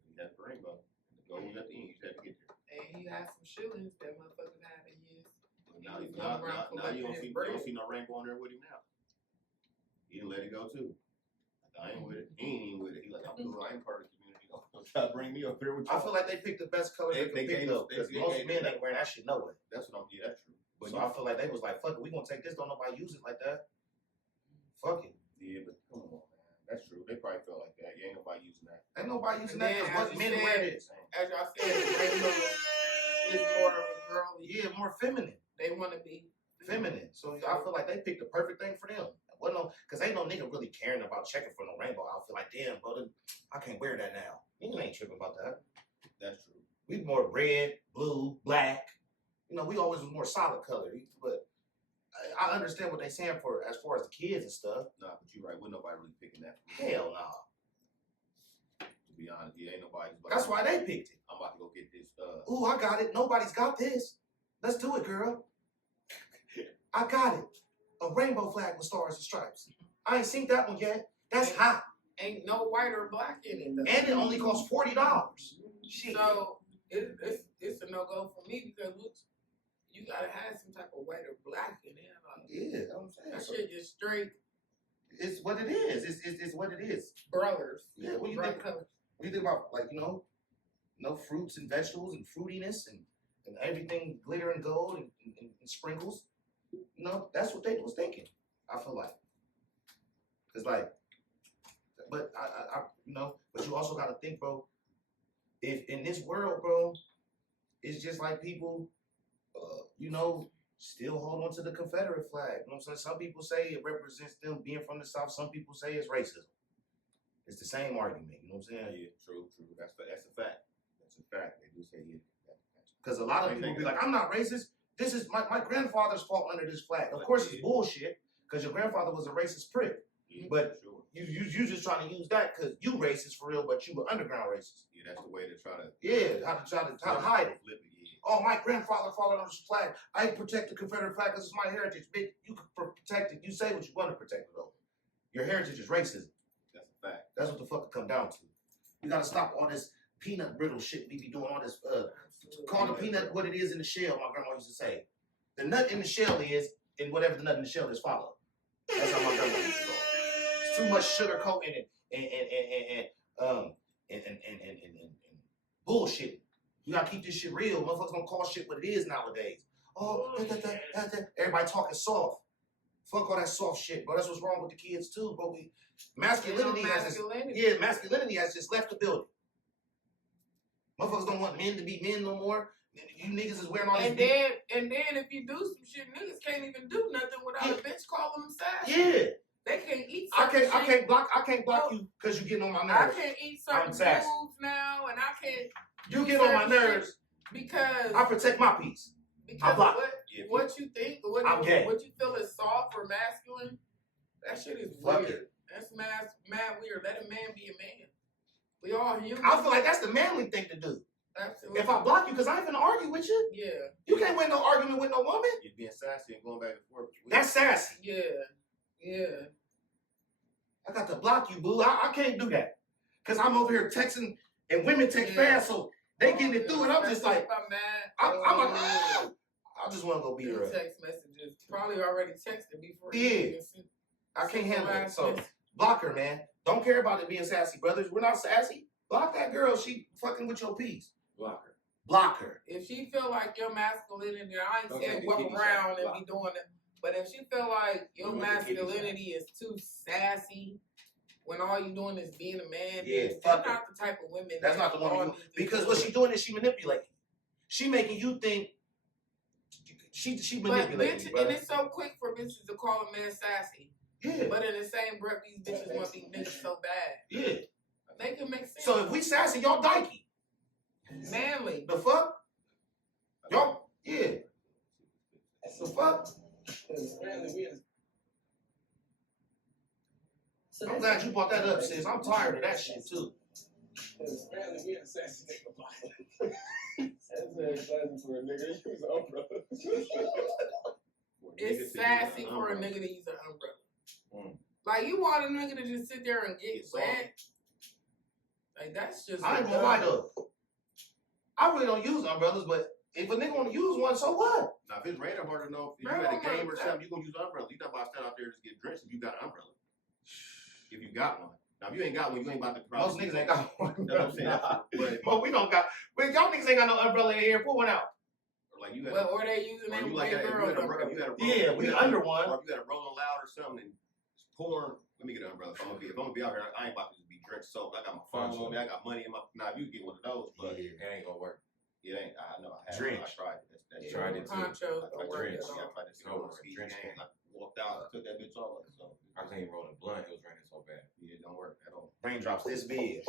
He had the rainbow. The gold was at the end. You just had to get there. And he had some shillings that motherfuckers had in his. Now you don't see no rainbow on there with him now. He didn't let it go too. I ain't with it. He ain't even with it. He like, I'm cool. I ain't part of the community. Don't try to bring me up here with you. I feel like they picked the best colors they could pick though, because most men ain't wearing that shit nowhere. That's what I'm. Yeah, that's true. But so I feel like they was like, fuck it, we gonna take this. Don't nobody use it like that. Fuck it. Yeah, but come on, man. That's true. They probably felt like that. Yeah, ain't nobody using that. Ain't nobody using that because what men wear this. As y'all said, rainbow is more of a girly. Yeah, more feminine. They want to be feminine. So I feel like they picked the perfect thing for them. Well, no, because ain't no nigga really caring about checking for no rainbow outfit. Like, damn, brother, I can't wear that now. Niggas ain't tripping about that. That's true. We more red, blue, black. You know, we always was more solid color. But I understand what they saying for as far as the kids and stuff. Nah, but you're right. Wasn't nobody really picking that. Hell no. To be honest, yeah, ain't nobody. That's why they picked it. I'm about to go get this. Ooh, I got it. Nobody's got this. Let's do it, girl. I got it. A rainbow flag with stars and stripes. I ain't seen that one yet. That's hot. Ain't no white or black in it. Though. And it only costs $40. Shit. So it's a no-go for me because you gotta have some type of white or black in it. Like, yeah, I'm saying. That shit just straight. It's what it is. It's what it is. Brothers. Yeah, when you think about, like, fruits and vegetables and fruitiness and everything glitter and gold and sprinkles, that's what they was thinking, I feel like. It's like, but but you also gotta think, bro, if in this world, bro, it's just like people, still hold on to the Confederate flag. You know what I'm saying? Some people say it represents them being from the South. Some people say it's racism. It's the same argument. You know what I'm saying? Yeah, true. That's a fact. That's a fact. They do say it. Because a lot of people be like, I'm not racist. This is my grandfather's fault under this flag. Of course, it's bullshit because your grandfather was a racist prick. But you just trying to use that because you racist for real, but you were underground racist. Yeah, that's the way to try to. Yeah, how to hide it. Oh, my grandfather followed on this flag. I protect the Confederate flag because it's my heritage. Bitch, you can protect it. You say what you want to protect it over. Your heritage is racism. That's a fact. That's what the fuck it come down to. We gotta stop all this peanut brittle shit. We be doing all this. Call the peanut what it is in the shell. My grandma used to say. The nut in the shell is, and whatever the nut in the shell is, follow. That's how my grandma used to go. It's too much sugar coat in it, and bullshit. You gotta keep this shit real. Motherfuckers don't call shit what it is nowadays. Oh, everybody talking soft. Fuck all that soft shit, bro. That's what's wrong with the kids too, bro. Masculinity has just left the building. Motherfuckers don't want men to be men no more. You niggas is wearing all this. And then if you do some shit, niggas can't even do nothing without a bitch calling them sassy. Yeah. They can't eat. I can't block you because you getting on my nerves. I can't eat certain foods now, and I can't. You get on my nerves because I protect my peace. Because what you think, what you feel is soft or masculine, that shit is weird. That's mad weird. Let a man be a man. We all human. I feel like that's the manly thing to do. Absolutely. If I block you, because I ain't gonna argue with you. Yeah. You can't win no argument with no woman. You're being sassy and going back and forth. That's sassy. Yeah. I got to block you, boo. I can't do that. Because I'm over here texting, and women text fast, so they getting it through, and I'm just like, I'm like, I just want to go beat her up. Text messages. Probably already texted before. Yeah. I can't handle it. So block her, man. Don't care about it being sassy, brothers. We're not sassy. Block that girl. She fucking with your peace. Block her. If she feel like your masculinity, I ain't saying walk around and be doing it, but if she feel like your masculinity is too sassy, when all you doing is being a man, that's not the type of women. That's not the woman. Because what she doing is she manipulating. She making you think. She manipulating. And it's so quick for bitches to call a man sassy. Yeah. But in the same breath, these bitches want to be niggas so bad. Yeah. They can make sense. So if we sassy, y'all dykey. Manly. The fuck? Y'all, yeah. The fuck? I'm glad you brought that up, sis. I'm tired of that shit too. Apparently we in a sassy nigga block. That's very sassy for a nigga. Use an umbrella. It's sassy for a nigga to use an umbrella. Like you want a nigga to just sit there and get wet. Like that's just. I ain't gonna lie though. I really don't use umbrellas, but if a nigga want to use one, so what? Now if it's raining hard enough, if you at a game or something, you gonna use an umbrella. You not about to stand out there and just get drenched if you got an umbrella. If you got one. Now, if you ain't got one, you ain't about to. Most niggas ain't got one. That's what I'm saying. But we don't got. But y'all niggas ain't got no umbrella in here. Pull one out. Like you or they using them like girls. Yeah, we under one. Or if you got a Rolling Loud or something and it's pouring. Let me get an umbrella. If I'm gonna be out here, I ain't about to be drenched soaked. I got my phone on me. I got money in my. Now, if you get one of those, but it ain't gonna work. It ain't. I know. I have. Drench. I tried it. Tried it too. Ponchos I tried don't work it. at all. I tried this. Walked walked out, took that bitch off. So I can't roll a blunt. It was raining so bad. yeah, it don't work at all. Raindrops this big.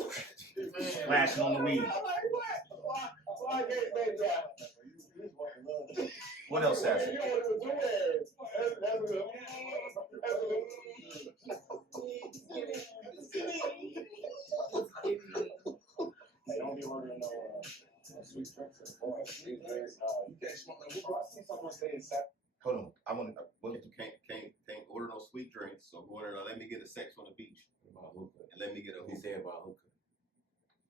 Splashing on the weed. Why can't they drop? What else, Sassy? Hey, don't be ordering no sweet drinks. Boy, sweet drinks. You can't smoke no. I see someone saying Sassy. Hold on. I want to. You can't order no sweet drinks. So go in there. Let me get a sex on the beach. And let me get a He hookah. said about hookah.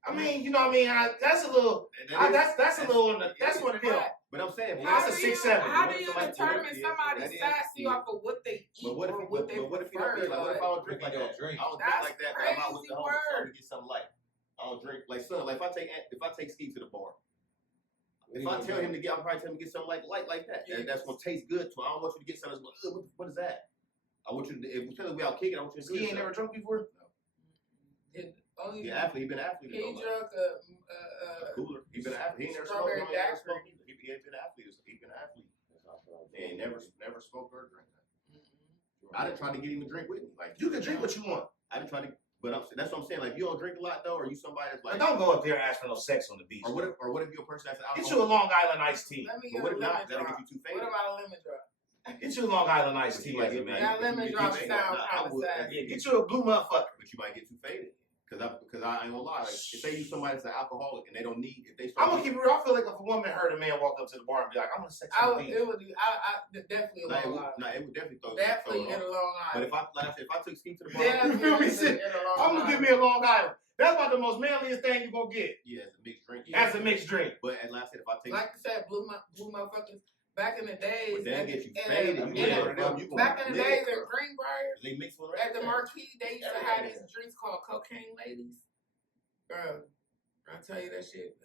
I mean, you know what I mean? That's a little. That's a little. That's what it is. But I'm saying, That's a 6-7. How do you determine somebody's sassy off of what they eat But what if or what they what if you prefer? don't like? What if I don't drink like that? Drink. I don't drink That's like that. But I'm out with the crazy homies. So I'm word. gonna get something light. I don't drink like son. Like if I take Steve to the bar. If I tell him to get, I'm probably telling him to get something like that. Yeah. That's gonna taste good to him. I don't want you to get something that's going, what is that? I want you to, if we out kicking, I want you to He ain't never drunk before? Only He athlete, he been an athlete. he though, like, drunk a cooler. He been an athlete. He ain't never smoked. strawberry He ain't never daiquiri. smoked either. He been an athlete. He been an athlete. And never smoked or drank that. I done tried to get him to drink with me. Like You can drink what you want. I done tried to, but that's what I'm saying. Like you don't drink a lot though, or you somebody that's like. But don't go up there and ask for no sex on the beach. Or what if you're a person that's Get you a Long Island iced tea. Let me But get what a if not? lemon That'll drop. get you too What faded. about a lemon drop? Get you a Long Island iced tea, But as you a might man. That lemon drop faded. sound Nah, I kind of would. sassy. Yeah, get you a blue motherfucker. But you might get too faded. Cause I ain't gonna lie. Like, if they use somebody that's an alcoholic and they don't need, if they I'm start. gonna keep it real. I feel like if a woman heard a man walk up to the bar and be like, "I'm gonna sex on the beach," It would definitely a long line. It would definitely throw Definitely it in a off. long But line. if I took Steve to the bar, Yeah, You feel me? in a long I'm gonna line. give me a Long Island. That's about the most manliest thing you gonna get. yeah, as a mixed drink. As a mixed drink. But as I said, if I take, Like I said, blue motherfuckers. Back in the days, but they'll get you and- faded. and- You and- order them, you gonna back in the days lick, in Greenbrier, they mix one at the right Marquee, they used to have these drinks called cocaine ladies. Bro, I tell you that shit.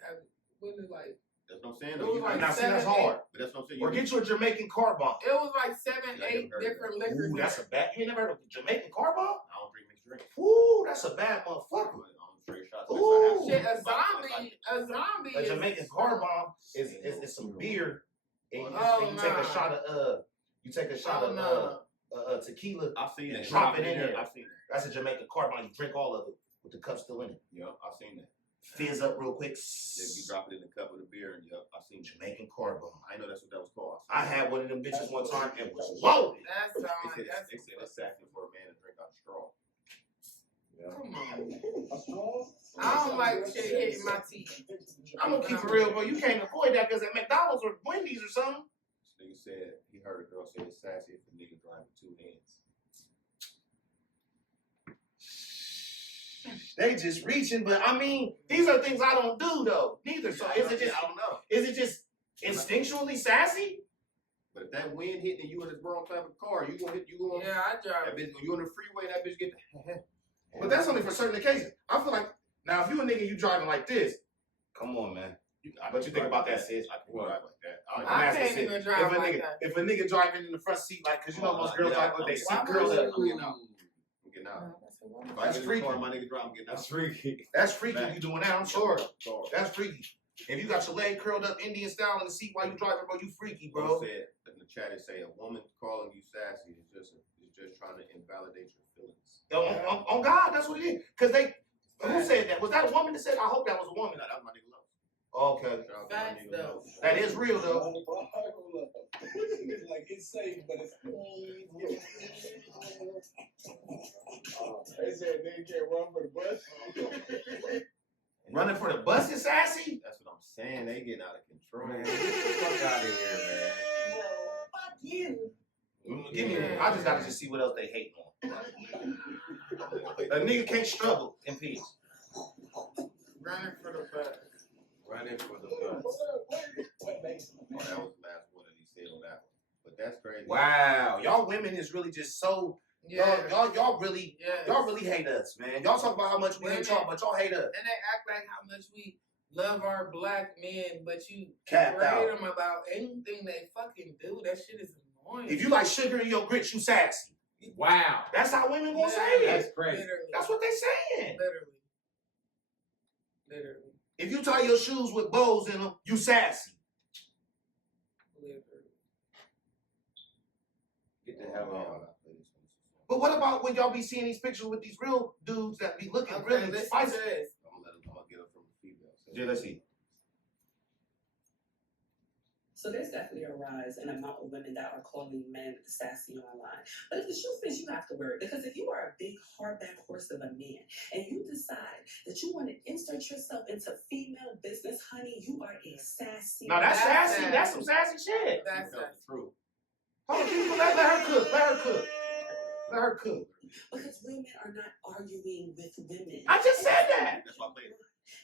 What is it like? That's what I'm saying. It though. was You like might- Now, see, that's 7, 8. hard. But that's what I'm saying. Or get you a Jamaican car bomb. It was like 7, Yeah, I 8 never heard different liquors. Ooh, in that's it. a bad. You never heard of a Jamaican car bomb? I don't drink mixed drinks. Ooh, that's a bad motherfucker. I'm straight shots. Ooh. Shit, a zombie A is Jamaican car bomb is some beer, and you, Oh, and you take a nah. shot of Oh, tequila. I've seen And that. drop it in there. I've seen that. That's a Jamaican car bomb. You drink all of it with the cup still in it. Yeah, I've seen that. Fizz up real quick. Yeah, you drop it in the cup of the beer, and yeah, I've seen that. Jamaican car bomb. I know that's what that was called. I had one of them bitches one time and was loaded. That's They said it's sassy for a man to drink out of straw. Come on. I don't like shit hitting my teeth. I'm gonna keep it real, bro. You can't avoid that because at McDonald's or Wendy's or something. This nigga said he heard a girl say it's sassy if the nigga drive with 2 hands. They just reaching, but I mean, these are things I don't do though. Neither. So is it just I don't know. is it just instinctually sassy? But if that wind hitting you in this wrong type of car, you gonna. Yeah, I drive. That bitch, when you on the freeway, that bitch get. But that's only for certain occasions. I feel like now if you a nigga you driving like this, come on, man. But you think about that, sis. I can drive like that. I'm I asking, can't sis, even drive if a like nigga, that. if a nigga driving in the front seat, like, cause you know most girls yeah, like when they I'm seat girls up. I'm getting out. I'm getting out. If I That's get in the freaky. car, my nigga drive, I'm getting out. That's freaky. That's freaky. You doing that? I'm sure. Car. That's freaky. If you got your leg curled up Indian style in the seat while you driving, bro, you freaky, bro. Said in the chat, they say a woman calling you sassy is just trying to invalidate your feelings. On God, that's what it is. Cause they, who said that? Was that a woman that said? I hope that was a woman. Nah, that was my nigga Lowe. Okay, Shout out to my Facts, nigga though. Lowe. that is real though. It's like it's safe, but it's. They said they can't run for the bus. Running for the bus is sassy. That's what I'm saying. They getting out of control. Man, get the fuck out of here, man. Fuck you. Give me. I just gotta just see what else they hate on. A nigga can't struggle in peace. Running for the bus. Running for the bus. Oh, that was the last one that he said on that one. But that's crazy. Wow, y'all women is really just so. Yeah. Y'all really Yes. y'all really hate us, man. Y'all talk about how much we hate y'all, but y'all hate us. And they act like how much we love our black men, but you Capped grade out. them about anything they fucking do. That shit is annoying. If you like sugar in your grits, you sassy. Wow. That's how women gonna say That's it. crazy. Literally. That's what they saying. Literally. If you tie your shoes with bows in them, you sassy. Literally. Get the But what about when y'all be seeing these pictures with these real dudes that be looking really spicy? I'm gonna get up from the female. Yeah, let's see. So there's definitely a rise in the amount of women that are calling men sassy online. But if the shoe fits, you have to wear it. Because if you are a big hardback horse of a man and you decide that you want to insert yourself into female business, honey, you are a sassy. No, that's sassy. That's some sassy shit. That's true. Hold on, people, let her cook. Let her cook. Let her cook. Because women are not arguing with women. I just said that. That's my favorite.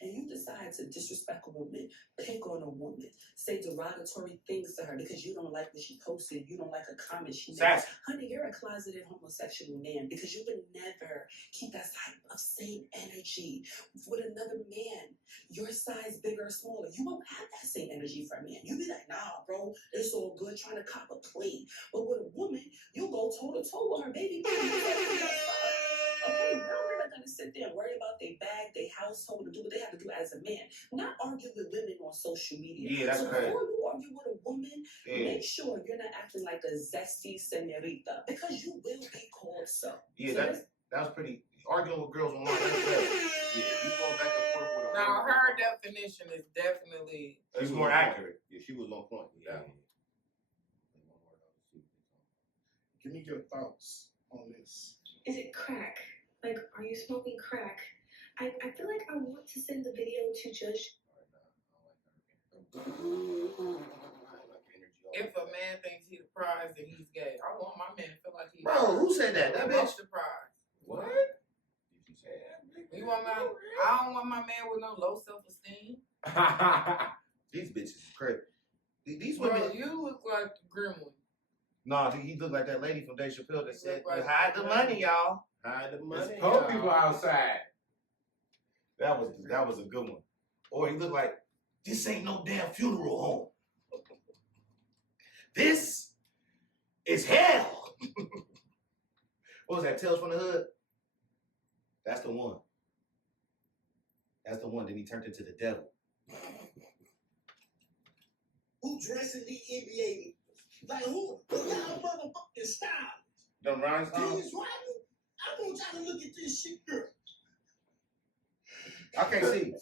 And you decide to disrespect a woman, pick on a woman, say derogatory things to her because you don't like what she posted, you don't like a comment she made. Sassy. Honey, you're a closeted homosexual man because you would never keep that type of same energy with another man, your size, bigger or smaller. You won't have that same energy for a man. You be like, nah, bro, it's all good trying to cop a plate. But with a woman, you'll go toe to toe with her, baby. Okay, now we're not gonna sit there and worry about their bag, their household, and do what they have to do as a man. Not argue with women on social media. Yeah, that's so crazy. before you argue with a woman, make sure you're not acting like a zesty senorita because you will be called so. Yeah, So that was pretty. Arguing with girls online, that's good. Yeah, you going back and forth with her. Now her definition is definitely. It's more accurate. Yeah, she was on point. Yeah. Give me your thoughts on this. Is it crack? Like, are you smoking crack? I feel like I want to send the video to Judge. If a man thinks he's the prize, then he's gay. I want my man to feel like he's. Bro, who said that? That bitch. The prize. What? You want my? I don't want my man with no low self-esteem. These bitches is crazy. These Bro, women. you look like the gremlin. Nah, he looked like that lady from Dave Chappelle that said, like "Hide the money, y'all. Hide the money." There's poor people outside. That was a good one. Or he looked like, this ain't no damn funeral home. This is hell. What was that? Tales from the Hood? That's the one. That's the one. Then he turned into the devil. Who dressing the NBA? Like who y'all motherfucking style? Them rhinestones? These Rodney? I want y'all to look at this shit, girl. I can't see.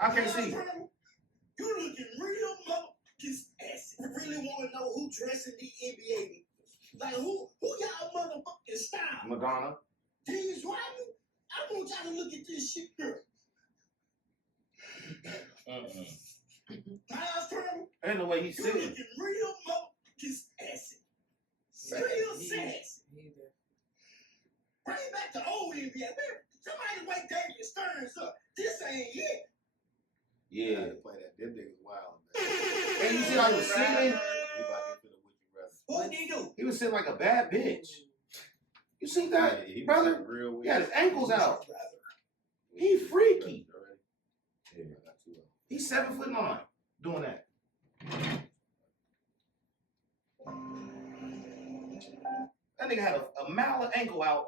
I can't see. You looking real motherfucking ass. I really want to know who dressing the NBA. Like who y'all motherfucking style? Madonna. These Rodney? I want y'all to look at this shit, girl. Ain't no way he's You sitting. looking real motherfucking sassy. Real sassy. Bring back the old NBA. Man, somebody wake David Stearns up. This ain't it. Yeah. Play that. Them niggas wild. And you see how he was sitting? What did he do? He was sitting like a bad bitch. You see that, Yeah, he was brother? sitting real He had his weird. ankles out. He freaky. He's 7'9" doing that. That nigga had a mile of ankle out.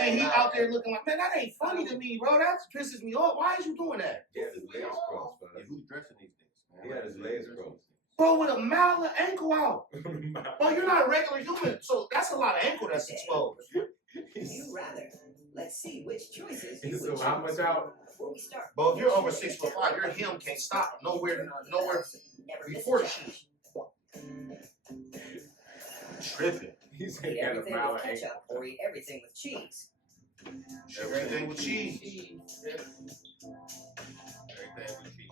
And he out there looking like, man, that ain't funny to me, bro. That pisses me off. Why is you doing that? He had his legs crossed, man. Who's dressing these things? He had his legs crossed. Bro, with a mile of ankle out. Bro, you're not a regular human, so that's a lot of ankle that's exposed. You rather. Let's see which choices He you said, would how choose. much out? Before we start. But if you're over 6'5", your hem can't stop nowhere before the shoes. Tripping. He said, Eat he had a everything mile with of ankle. ketchup or eat everything with cheese. Everything with cheese. Everything with cheese.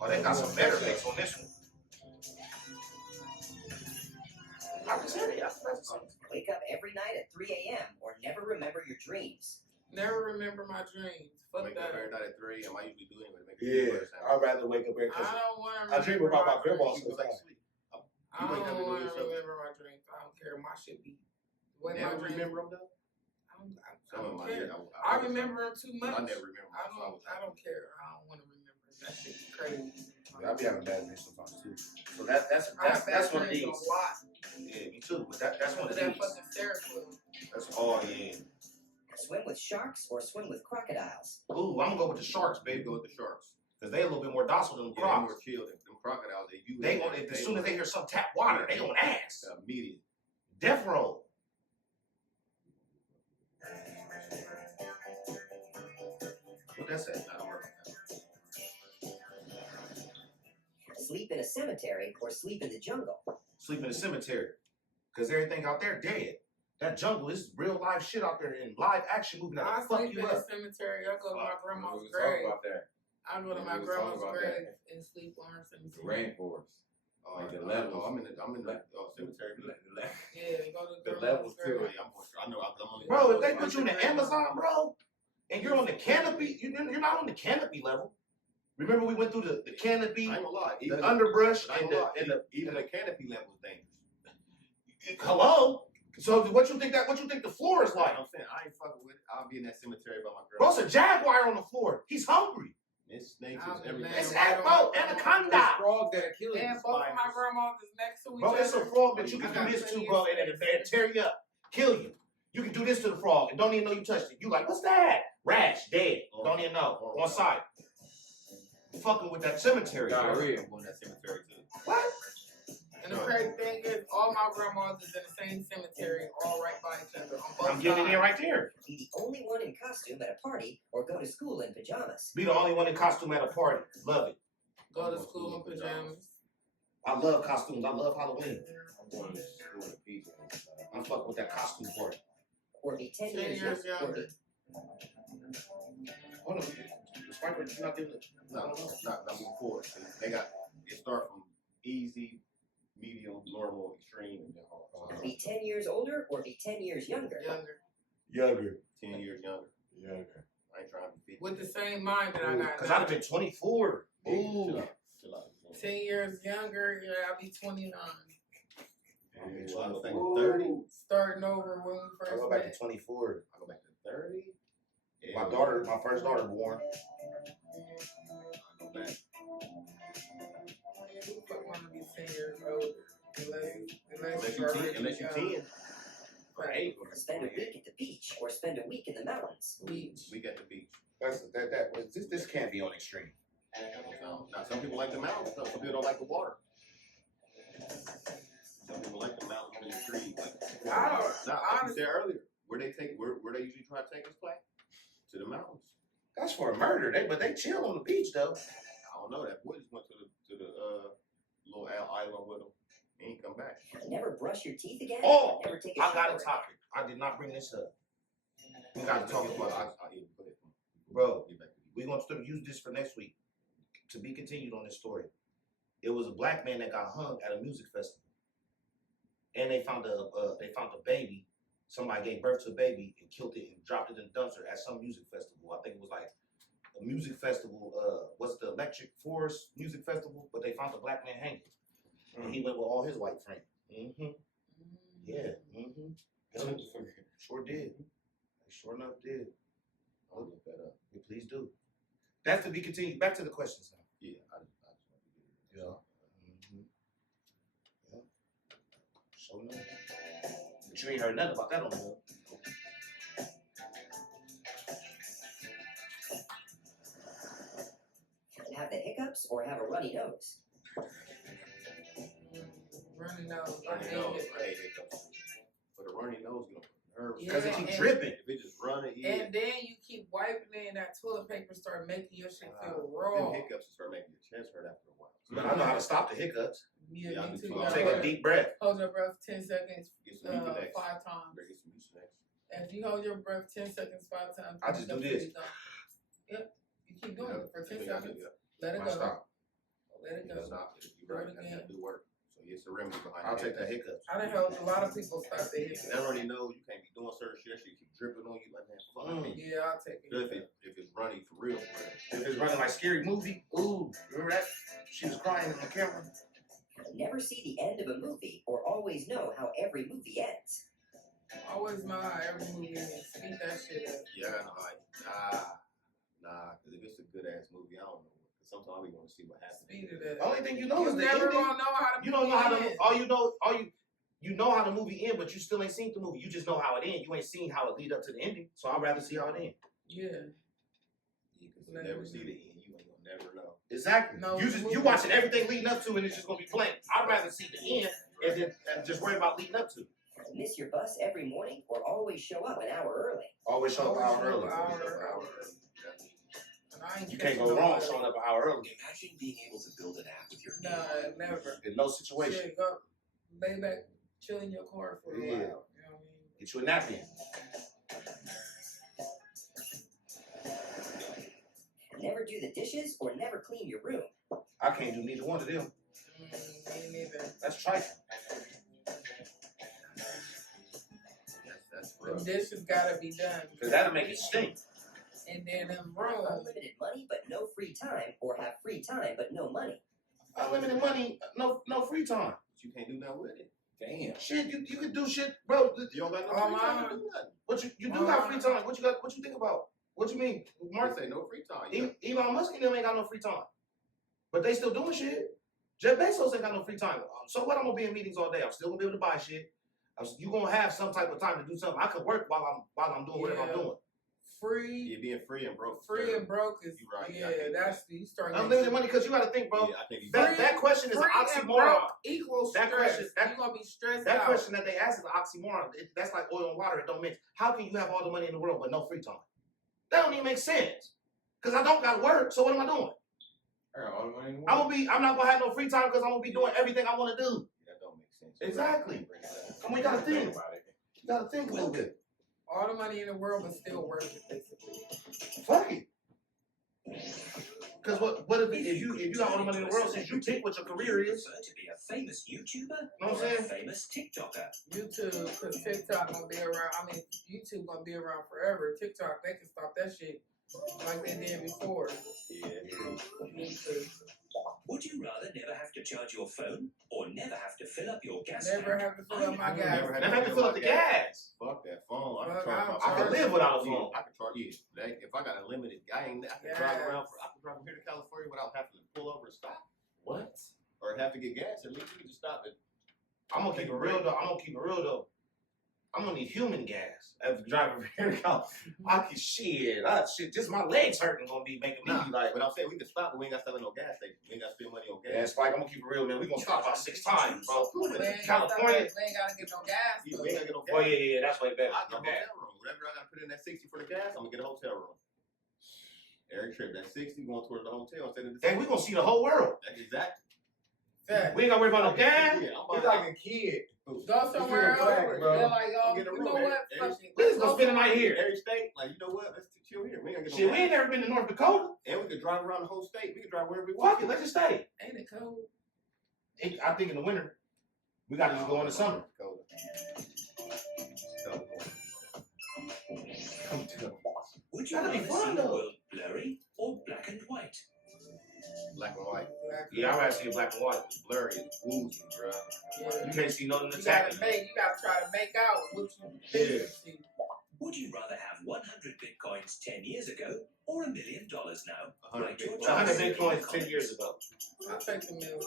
Oh, they got some better mix on this one. I was saying it. Wake up every night at 3 a.m. or never remember your dreams. Never remember my dreams. Fuck Wake up that. every night at 3 a.m. I usually do anyway. Make Yeah, I'd rather wake up here I because don't want to I dream about my grandma She sometimes. goes back to sleep. I don't want to remember my dreams. I don't care. My shit be. What Never my dreams. remember them though? I don't care. I remember them too much. I never remember. I don't care. I don't want to remember. That shit's crazy. Yeah, I be having bad dreams sometimes too. So that's one of these. A lot. Yeah, me too. But that's one of That these. fucking Sarah. That's all. Yeah. Swim with sharks or swim with crocodiles. Ooh, I'm gonna go with the sharks, baby. Go with the sharks. Cause they a little bit more docile than the Yeah, crocs. more chill than them crocodiles. They gonna, as soon as they hear some tap water, they gonna ask. Immediate. Death row. What that say? I don't know. Sleep in a cemetery or sleep in the jungle? Sleep in the cemetery. Because everything out there dead. That jungle is real live shit out there in live action movie that'll I fuck sleep you in up. the cemetery. I go to my grandma's We was grave. talking about that. I go to We my was grandma's talking about grave that. and sleep on her The cemetery. rainforest. Like the No, levels. I'm in the cemetery. Yeah, go to The grandma's levels too. grave. I know. I'm only. Bro, if they put you in the Amazon, bro, and you're on the canopy, you're not on the canopy level. Remember we went through the canopy, I ain't gonna lie. the underbrush, I ain't and gonna lie. the Even the canopy level is dangerous. hello. So what you think the floor is like? I'm saying I ain't fucking with it. I'll be in that cemetery by my girl. Bro, it's a jaguar on the floor. He's hungry. It's snakes, I'll it's be everything. mad. It's bro, anaconda. Frog that kill you. And both of my grandmas is next to each Bro, other. it's a frog that you I can got do this to, plenty bro, of and space. it'll tear you up, kill you. You can do this to the frog and don't even know you touched it. You like, what's that? Rash, dead. Don't even know. On site. Fucking with that cemetery. Bro. Diarrhea. I'm going to that cemetery too. What? And the crazy thing is, all my grandmas is in the same cemetery, all right by each other. On both I'm getting it in sides. right there. Be the only one in costume at a party or go to school in pajamas? Be the only one in costume at a party. Love it. Go to school in pajamas. I love costumes. I love Halloween. I'm going to school in pizza. I'm fucking with that costume party. Or be 10 10 years years younger? Or younger. be Hold on. Spiker, you not doing it. No, not moving forward. They got it start from easy, medium, normal, extreme, and then hard. Be 10 years older or be 10 years younger? Younger. 10 years younger. Younger. I ain't trying to be 50. With the same mind that I got. Because I'd have been 24. Chill Ooh. out. Chill out. 10 years younger, yeah, I'll be 29. Ooh, I go back to 30. Starting over when we I first go back met. to 24. I go back to 30. My first daughter born. I go back. Who the fuck want to be 10 years older? Unless you 10. Right. Spend a week at the beach or spend a week in the mountains? Beach. We got the beach. This can't be on extreme. Now, some people like the mountains. Some people don't like the water. Some people like the mountains and the trees. I don't. Like you said earlier, where they usually try to take us play? To the mountains. That's for a murder. But they chill on the beach though. I don't know. That boy just went to the little island with him. He ain't come back. Never brush your teeth again? Oh, Never take a I got a shower topic. I did not bring this up. We got to talk about it. Put it. Bro, we're going to use this for next week. To be continued on this story. It was a black man that got hung at a music festival. And they found a baby. Somebody gave birth to a baby and killed it and dropped it in the dumpster at some music festival. I think it was like a music festival. Was it the Electric Forest Music Festival? But they found the black man hanging. And he went with all his white friends. Mm-hmm. Yeah. Mm-hmm. Sure did. They sure enough did. I'll look that up. Yeah, please do. That's to be continued. Back to the questions now. Yeah. Yeah. Mm-hmm. Yeah. So no. But you ain't heard nothing about that on the wall. Have the hiccups or have a runny nose? Runny nose. Runny nose. I hate hiccups. But a runny nose gonna nerves. Because it keep and- dripping. If it just running, And then you keep wiping it and that toilet paper start making your shit feel them raw. hiccups start making your chest hurt after a while. But I know how to stop the hiccups. Yeah, I me do too. too. You Take gotta a deep breath. hold your breath 10 seconds, Get some Mucinex. 5 times. Better get some Mucinex. If you hold your breath 10 seconds 5 times, I just do this. Yep. You keep doing it for 10 Yeah, seconds. yeah. Let it I go. stop. Let it go. Stop it. Do You're it right. again. That do work. So it's a remedy behind I'll the take that hiccups. hiccups. I done helped a lot of people stop their hiccups. That runny nose, you can't be doing certain shit. That shit keep dripping on you like that. Fuck me. Yeah, I'll take it. If it's runny for real, for real. If it's running like Scary Movie, ooh, remember that? She was crying in the camera. Never see the end of a movie or always know how every movie ends? Always know how every movie is. Speak that shit up. Yeah, nah. Because if it's a good ass movie, I don't know. Because sometimes we want to see what happens. Speak it up. The only thing you know You is the never ending. gonna know how the You don't know how movie ends. you know how the movie ends, but you still ain't seen the movie. You just know how it ends. You ain't seen how it lead up to the ending. So I'd rather see how it ends. Yeah. Because you never see the end, you ain't gonna never know. Exactly. No, you watching everything leading up to it, and it's just gonna be blank. I'd rather see the end and then just worry about leading up to it. miss your bus every morning or always show up an hour early? Always show up an hour early. You can't go wrong showing up an hour early. Imagine being able to build an app with your Nah, never. In no situation. Shit, go lay back, chill in your car for a while. You know what I mean? Get you a napkin. Never do the dishes or never clean your room. I can't do neither one of them. Me neither. That's trifling. The dishes gotta be done. Because that'll make it stink. And then them rooms. Unlimited money but no free time, or have free time but no money. Unlimited money, no free time. But you can't do nothing with it. Damn. Shit, you can do shit, bro. You don't got no free time to do nothing. But you do got free time. What you think about? What you mean? Mark say no free time. Elon Musk and them ain't got no free time. But they still doing shit. Jeff Bezos ain't got no free time. So what? I'm gonna be in meetings all day. I'm still gonna be able to buy shit. You gonna have some type of time to do something. I could work while I'm doing whatever I'm doing. Free. You're being free and broke. Free and broke is right. That's you start. Unlimited money because you got to think, bro. Yeah, that question is an oxymoron. Equals that stress. Question, you're gonna be stressed that out. question that they ask is an oxymoron. That's like oil and water. It don't mix. How can you have all the money in the world but no free time? That don't even make sense. Because I don't got to work. So what am I doing? I'm not gonna have no free time because I'm gonna be doing everything I want to do. That don't make sense. Exactly. Come on, you gotta think about it. You gotta think a little bit. All the money in the world but still worth it, basically. Fuck it. Because what if you got all the money in the world, since you pick what your career is? To be a famous YouTuber Know what I'm or saying? a famous TikToker. YouTube, because TikTok gonna be around. I mean, YouTube gonna be around forever. TikTok, they can stop that shit like they did before. YouTube. Would you rather never have to charge your phone or never have to fill up your gas Never tank? have to fill up my gas. Never have to fill up the gas. Fuck that phone. I can live without a phone. I can charge you. If I got a limited, I can drive around. I can drive from here to California without having to pull over and stop. What? Or have to get gas. At least you can just stop it. I'm gonna keep it real though. I'm gonna need human gas as a driver from here to California. I can shit. Just my legs hurting gonna be making me like. But I'm saying we can stop, but we ain't got to stop at no gas station. We ain't got to spend money on gas. Yeah, Spike, I'm gonna keep it real, man. We gonna stop about 6 times, bro. We ain't California. gotta get no gas. Yeah, we ain't gotta get no gas. Oh yeah, that's way better. I get a hotel room. Whatever I gotta put in that 60 for the gas, I'm gonna get a hotel room. Every trip, that 60 going towards the hotel instead of the. Hey, we gonna see the whole world. That's exactly. We ain't gotta worry about no gas. Yeah, He's like a kid. Go somewhere else. They're like, you know what? We just gonna spend the night here. Every state, like, you know what? Let's chill here. We ain't gonna get Shit, we ain't never been to North Dakota. And we could drive around the whole state. We can drive wherever we want. Fuck it, let's just stay. Ain't it cold? I think in the winter. We gotta just go in the summer. Would you That'll be rather fun, see the though. world blurry or black and white? Black and white. Yeah, I'd rather see black and white. It's blurry, it's woozy, bro. Yeah. You can't see nothing You attacking. gotta try to make out what you Yeah. see. Would you rather have 100 bitcoins 10 years ago or $1 million now? 100 your 100 choice. bitcoins 10 years ago. I'll take the million.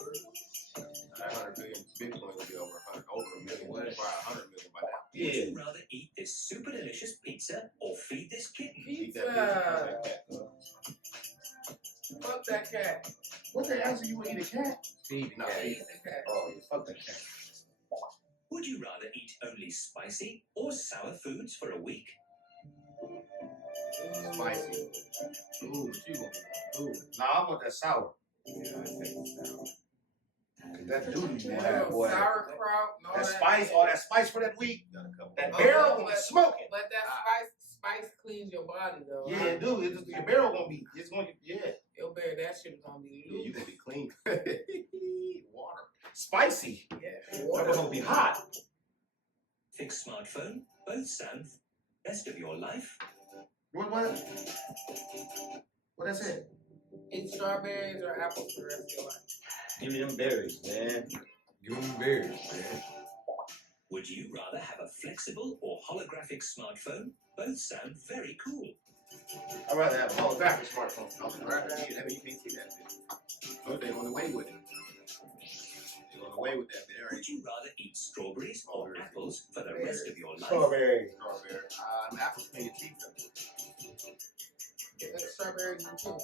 That 100 billion Bitcoin will be over a million. We'll probably 100 million by now. Would you rather eat this super delicious pizza or feed this kitten? Eat that pizza. Fuck that cat. What the answer you would eat a cat? Feed Eat the cat. Oh, yeah, fuck that cat. Would you rather eat only spicy or sour foods for a week? Spicy. Ooh, what you gonna do? Ooh. Nah, I want that sour. Yeah, I take sour. That duty you That have, boy. sauerkraut and all That that. spice, all that spice for that week. Got a couple. That Oh, barrel gonna be smoking. But that spice cleans your body though. Yeah, dude. Your barrel gonna be. It's gonna. Yeah. Your bear, that shit gonna be Yeah, loose. you gonna be clean. Water. Spicy. Yeah. It's gonna be hot. Fixed smartphone, both sound rest of your life. What that said? Eat strawberries or apples for the rest of your life. Give me them berries, man. Give him berries, man. Would you rather have a flexible or holographic smartphone? Both sound very cool. I'd rather have a holographic smartphone. Yeah, you can't see that bitch. Oh, they on the way with it. They on the way with that bitch. Would you rather eat strawberries or apples for the rest of your life? Strawberry. Strawberry. Apples clean your teeth. Strawberries and too.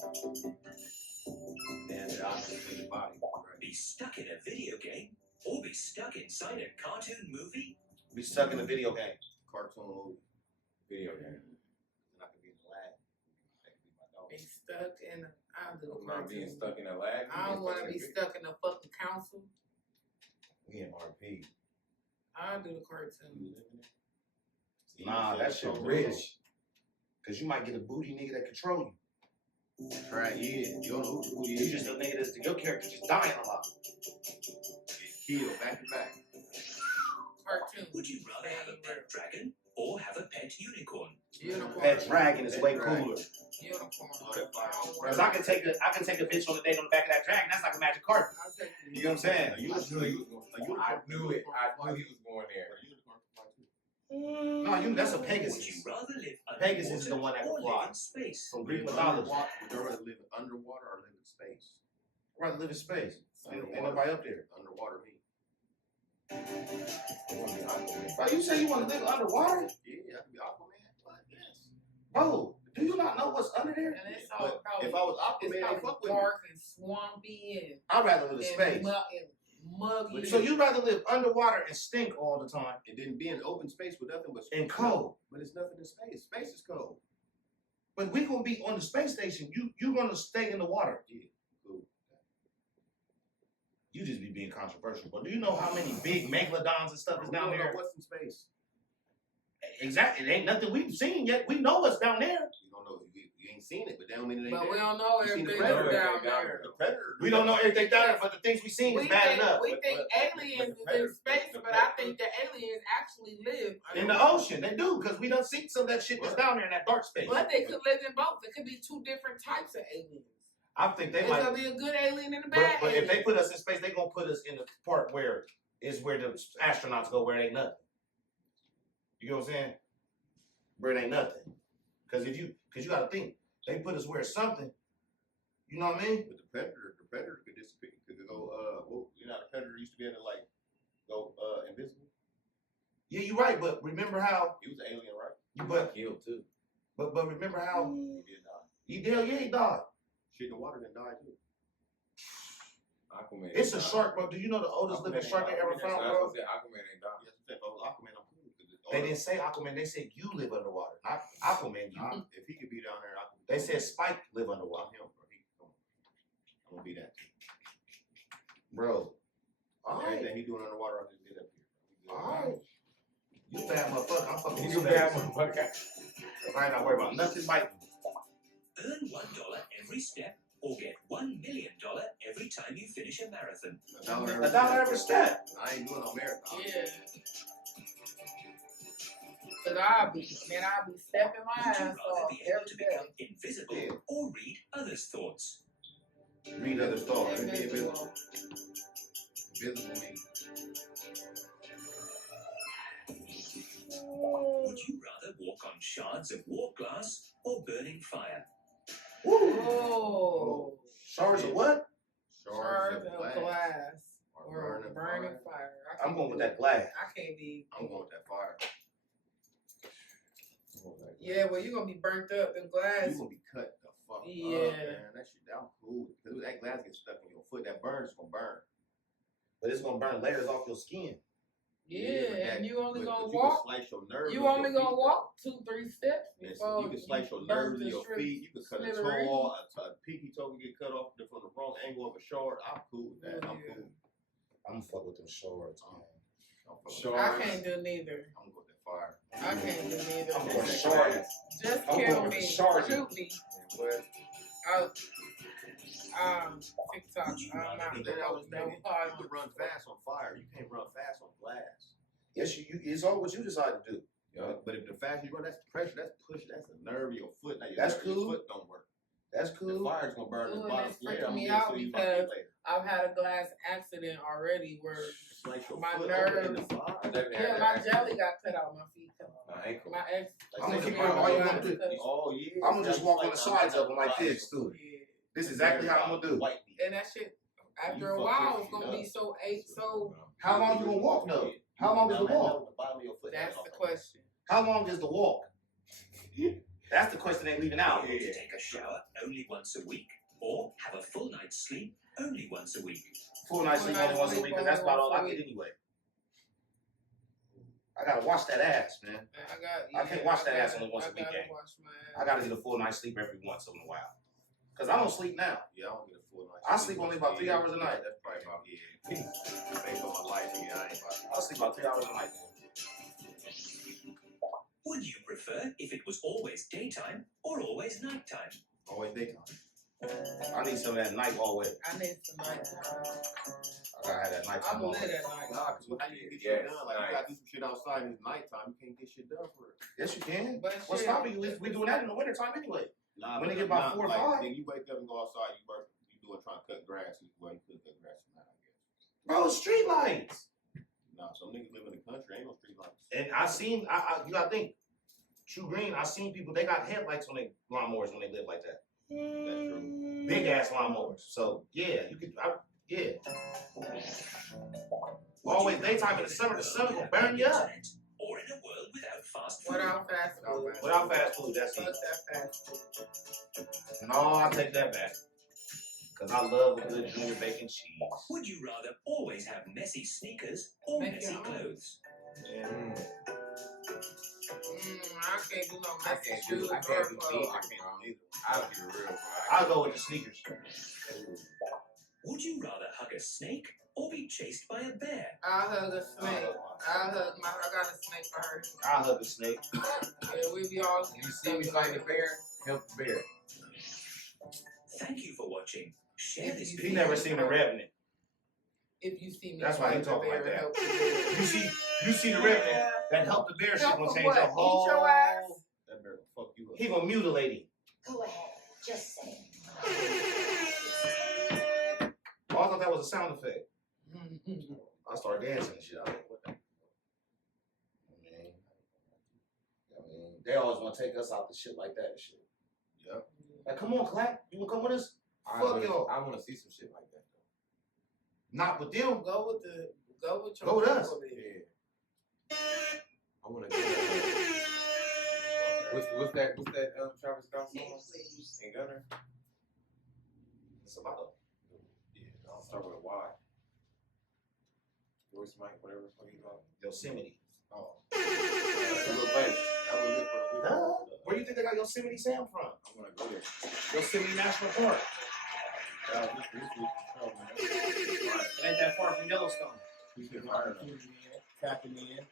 And the apples clean your body. Be stuck in a video game or be stuck inside a cartoon movie? Be stuck in a video game. Cartoon movie. Video game. And I could be in the lab. That could be my dog. Be stuck in. I'll do the Not being cartoon. stuck in a lab. I don't want to be stuck in a fucking council. We in RP. I'll do the cartoon. Nah, that shit rich. Cause you might get a booty nigga that control you. Try yeah. You don't know who You just a nigga that's your character just dying a lot. Get killed back to back. Cartoon. Would you rather have a pet dragon or have a pet unicorn? Unicorn. Pet dragon is way cooler. Unicorn. Cause I can take a bitch on the date on the back of that dragon. That's like a magic carpet. You know what I'm saying? I knew he was going there. No, that's a Pegasus. Would you rather live Pegasus is the one that can or fly. live in space? From Greek mythology. Would you rather live underwater or live in space? I'd rather live in space. Ain't nobody up there. Underwater me. Bro, you say you want to live underwater? Yeah, I could be Aquaman. But yes. Bro, do you not know what's under there? And it's all But if I was Aquaman, they it's fuck with me. dark and swampy and I'd rather live in space. muggy. So you'd rather live underwater and stink all the time And then be in open space with nothing but and cold. But it's nothing in space. Space is cold. But we gonna be on the space station. You gonna stay in the water. Yeah, cool. You just be being controversial. But do you know how many big megalodons and stuff is down We don't there? know what's in space. Exactly. It ain't nothing we've seen yet. We know what's down there. You don't know. You ain't seen it, but that don't mean it ain't But there. we don't know You seen the everything Predator down there. The Predator. We don't know everything down there, but the things we've seen is bad enough. We think aliens is in space, but I think the aliens actually live In the ocean, they do, because we done seen some of that shit that's down there in that dark space. But they could live in both. It could be two different types of aliens. I think they It's might. gonna be a good alien and a bad But alien. if they put us in space, they gonna put us in the part where the astronauts go where it ain't nothing. You know what I'm saying? Where it ain't nothing. Because you gotta think, they put us where it's something. You know what I mean? But the Predator could disappear. Could go. Well, you know, the Predator used to be able to like go invisible. Yeah, you're right. But remember how? He was an alien, right? But Killed too. but remember how? He did die. He did. Yeah, he died. Shit in the water then died too. Aquaman. It's a shark, bro. Do you know the oldest living shark they ever found, bro? Aquaman ain't died. Yes, if I was Aquaman, I'm cool. They didn't say Aquaman. They said you live underwater, not Aquaman. You. If he could be down there, I could. They said Spike live underwater. I'm him, bro. I'm gonna be that. Bro. All right. Everything he doing underwater, I just did up here. All right. You bad motherfucker. I'm fucking You with bad space. motherfucker. I ain't not worried about nothing biting. Earn $1 every step or get $1 million every time you finish a marathon. A dollar every step. I ain't doing no marathon. Yeah. But I'll be stepping my Would you ass rather off be able every to day. become invisible or read others' thoughts? Read other thoughts. Invisible. Invisible me. Would you rather walk on shards of wall glass or burning fire? Oh. Shards of what? Shards of glass. Or burning fire. I'm going with that glass. I can't be. I'm going with that fire. Yeah, well, you're going to be burnt up in glass. You gonna be cut the fuck up, Yeah. man. That shit, that cool. Because that glass gets stuck in your foot. That burn is gonna burn. But it's gonna burn layers off your skin. Yeah, and you only gonna You walk. can slice your nerves. You off only your gonna feet. walk 2-3 steps before You can slice your burn nerves in the your strip feet. You can cut a toe smithereens. off, a pinky toe can get cut off from the wrong angle of a shard. I'm cool with that. I'm cool. I'm fuck with them shards, man. I can't do neither. I'm going with that fire. I can't do neither. I'm going shards. Just I'm kill going with me. the shards. Shoot me. TikTok. I'm not. You can run fast on fire. You can't run fast on glass. Yes, you. It's all what you decide to do. But if the faster you run, that's pressure, that's push, that's the nerve of your foot. Now your That's nerve of cool. Your foot don't work. That's cool. The fire's gonna burn the Ooh, bottom that's layer. freaking I'm me gonna out see you because later. I've had a glass accident already where Slice your my foot over in nerves. the fire. Yeah, my jelly got cut out. My feet cut off. My ankle. My ex. I'm gonna keep my on. All you glass gonna do? cut off. Oh yeah. I'm gonna just walk on the sides of them like this, too. This is exactly how I'm gonna do. And that shit, after a while, it's gonna be so ache. So How long you gonna walk though? How long is the walk? that's the question. How long is the walk? That's the question they leaving out. To take a shower only once a week or have a full night's sleep only once a week. Full night sleep only once a week, because that's about all I get anyway. gotta wash that ass, man. I can't wash that ass only once a weekend. I gotta get a full night's sleep every once in a while. Cause I don't sleep now. Yeah, I don't get a full night. I sleep only about 3 hours a night. That's probably about based on my life. Yeah, I sleep about 3 hours a night. Would you prefer if it was always daytime or always nighttime? Always daytime. I need some of that night always. I need some nighttime. I gotta have that nighttime. I'm gonna live that night. Nah, because how you get shit done? Like, you gotta do some shit outside in the nighttime. You can't get shit done for it. Yes, you can. But What's stopping you? We doing that in the wintertime anyway. Nah, when they get about 4 or 5. Then you wake up and go outside, you trying to cut grass. Well, you could cut grass tonight, I guess. Bro, street lights. Nah, some niggas live in the country, ain't no street lights. And I seen, you gotta think, True Green, I seen people, they got headlights on their lawnmowers when they live like that. That's true. Big ass lawnmowers. So, yeah, you could, yeah. Always daytime in the summer, the sun will burn you up. Or in a world without fast food. Without fast food. Without fast food, that's it. No, I take that back. Because I love a good junior bacon cheese. Would you rather always have messy sneakers or messy clothes? I can't do no messy shoes. I can't do either. I'll be real, bro. I'll go with the sneakers. Would you rather hug a snake or be chased by a bear? I'll hug a snake. I got a snake first. I'll hug a snake. Yeah, we be all. You see me fight a bear, help the bear. Thank you for watching. Share this video. He never seen a Revenant. If you see me, that's why he talking like that. You see the Yeah. Revenant that helped the bear. Shit gonna change what? the whole. Eat your ass? That bear will fuck you up. He gonna mutilate him. Go ahead, just say it. Oh, I thought that was a sound effect. I started dancing and shit. I was like, what the? I mean, they always want to take us out the shit like that and shit. Yeah. Like, come on, Clap. You wanna come with us? I Fuck y'all. want to see some shit like that though. Not with them. Go with your. Go with us. Yeah. I want to do that. What's that Travis Scott song? And Gunner? It's about it. Yeah, I'll start with a Y. Voice Mike, whatever. What you call it? Yosemite. Oh. That's a little place. I would live for the weekend. Where do you think they got Yosemite Sam from? I'm gonna go there. Yosemite National Park. It ain't that far from Yellowstone. Tapping in.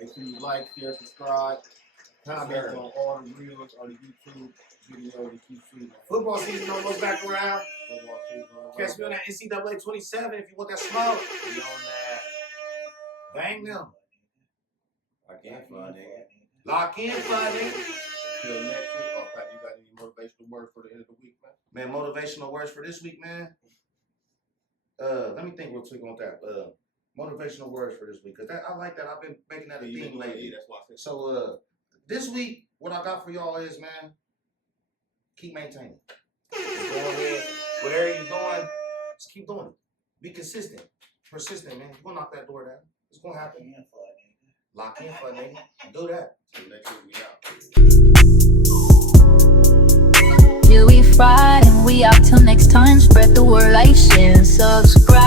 Make sure you like, share, subscribe, comment on all the reels or the YouTube videos that you see. Football season almost back around. Football season. Catch me on that NCAA 27 if you want that smoke. Be on that. Bang them. I can't find it. Lock in, buddy. Till next week. Oh, Pat, you got any motivational words for the end of the week, man? Man, motivational words for this week, man. Let me think real quick on that. Motivational words for this week, because I like that. I've been making that a theme lately. That's why I said so. This week, what I got for y'all is, man, keep maintaining. Just go ahead, wherever you're going, just keep doing it. Be consistent, persistent, man. You're gonna knock that door down. It's gonna happen. Lock in for a nigga. Do that. Till next week, we out. Yeah, we fried and we out till next time. Spread the word, like, share, and subscribe.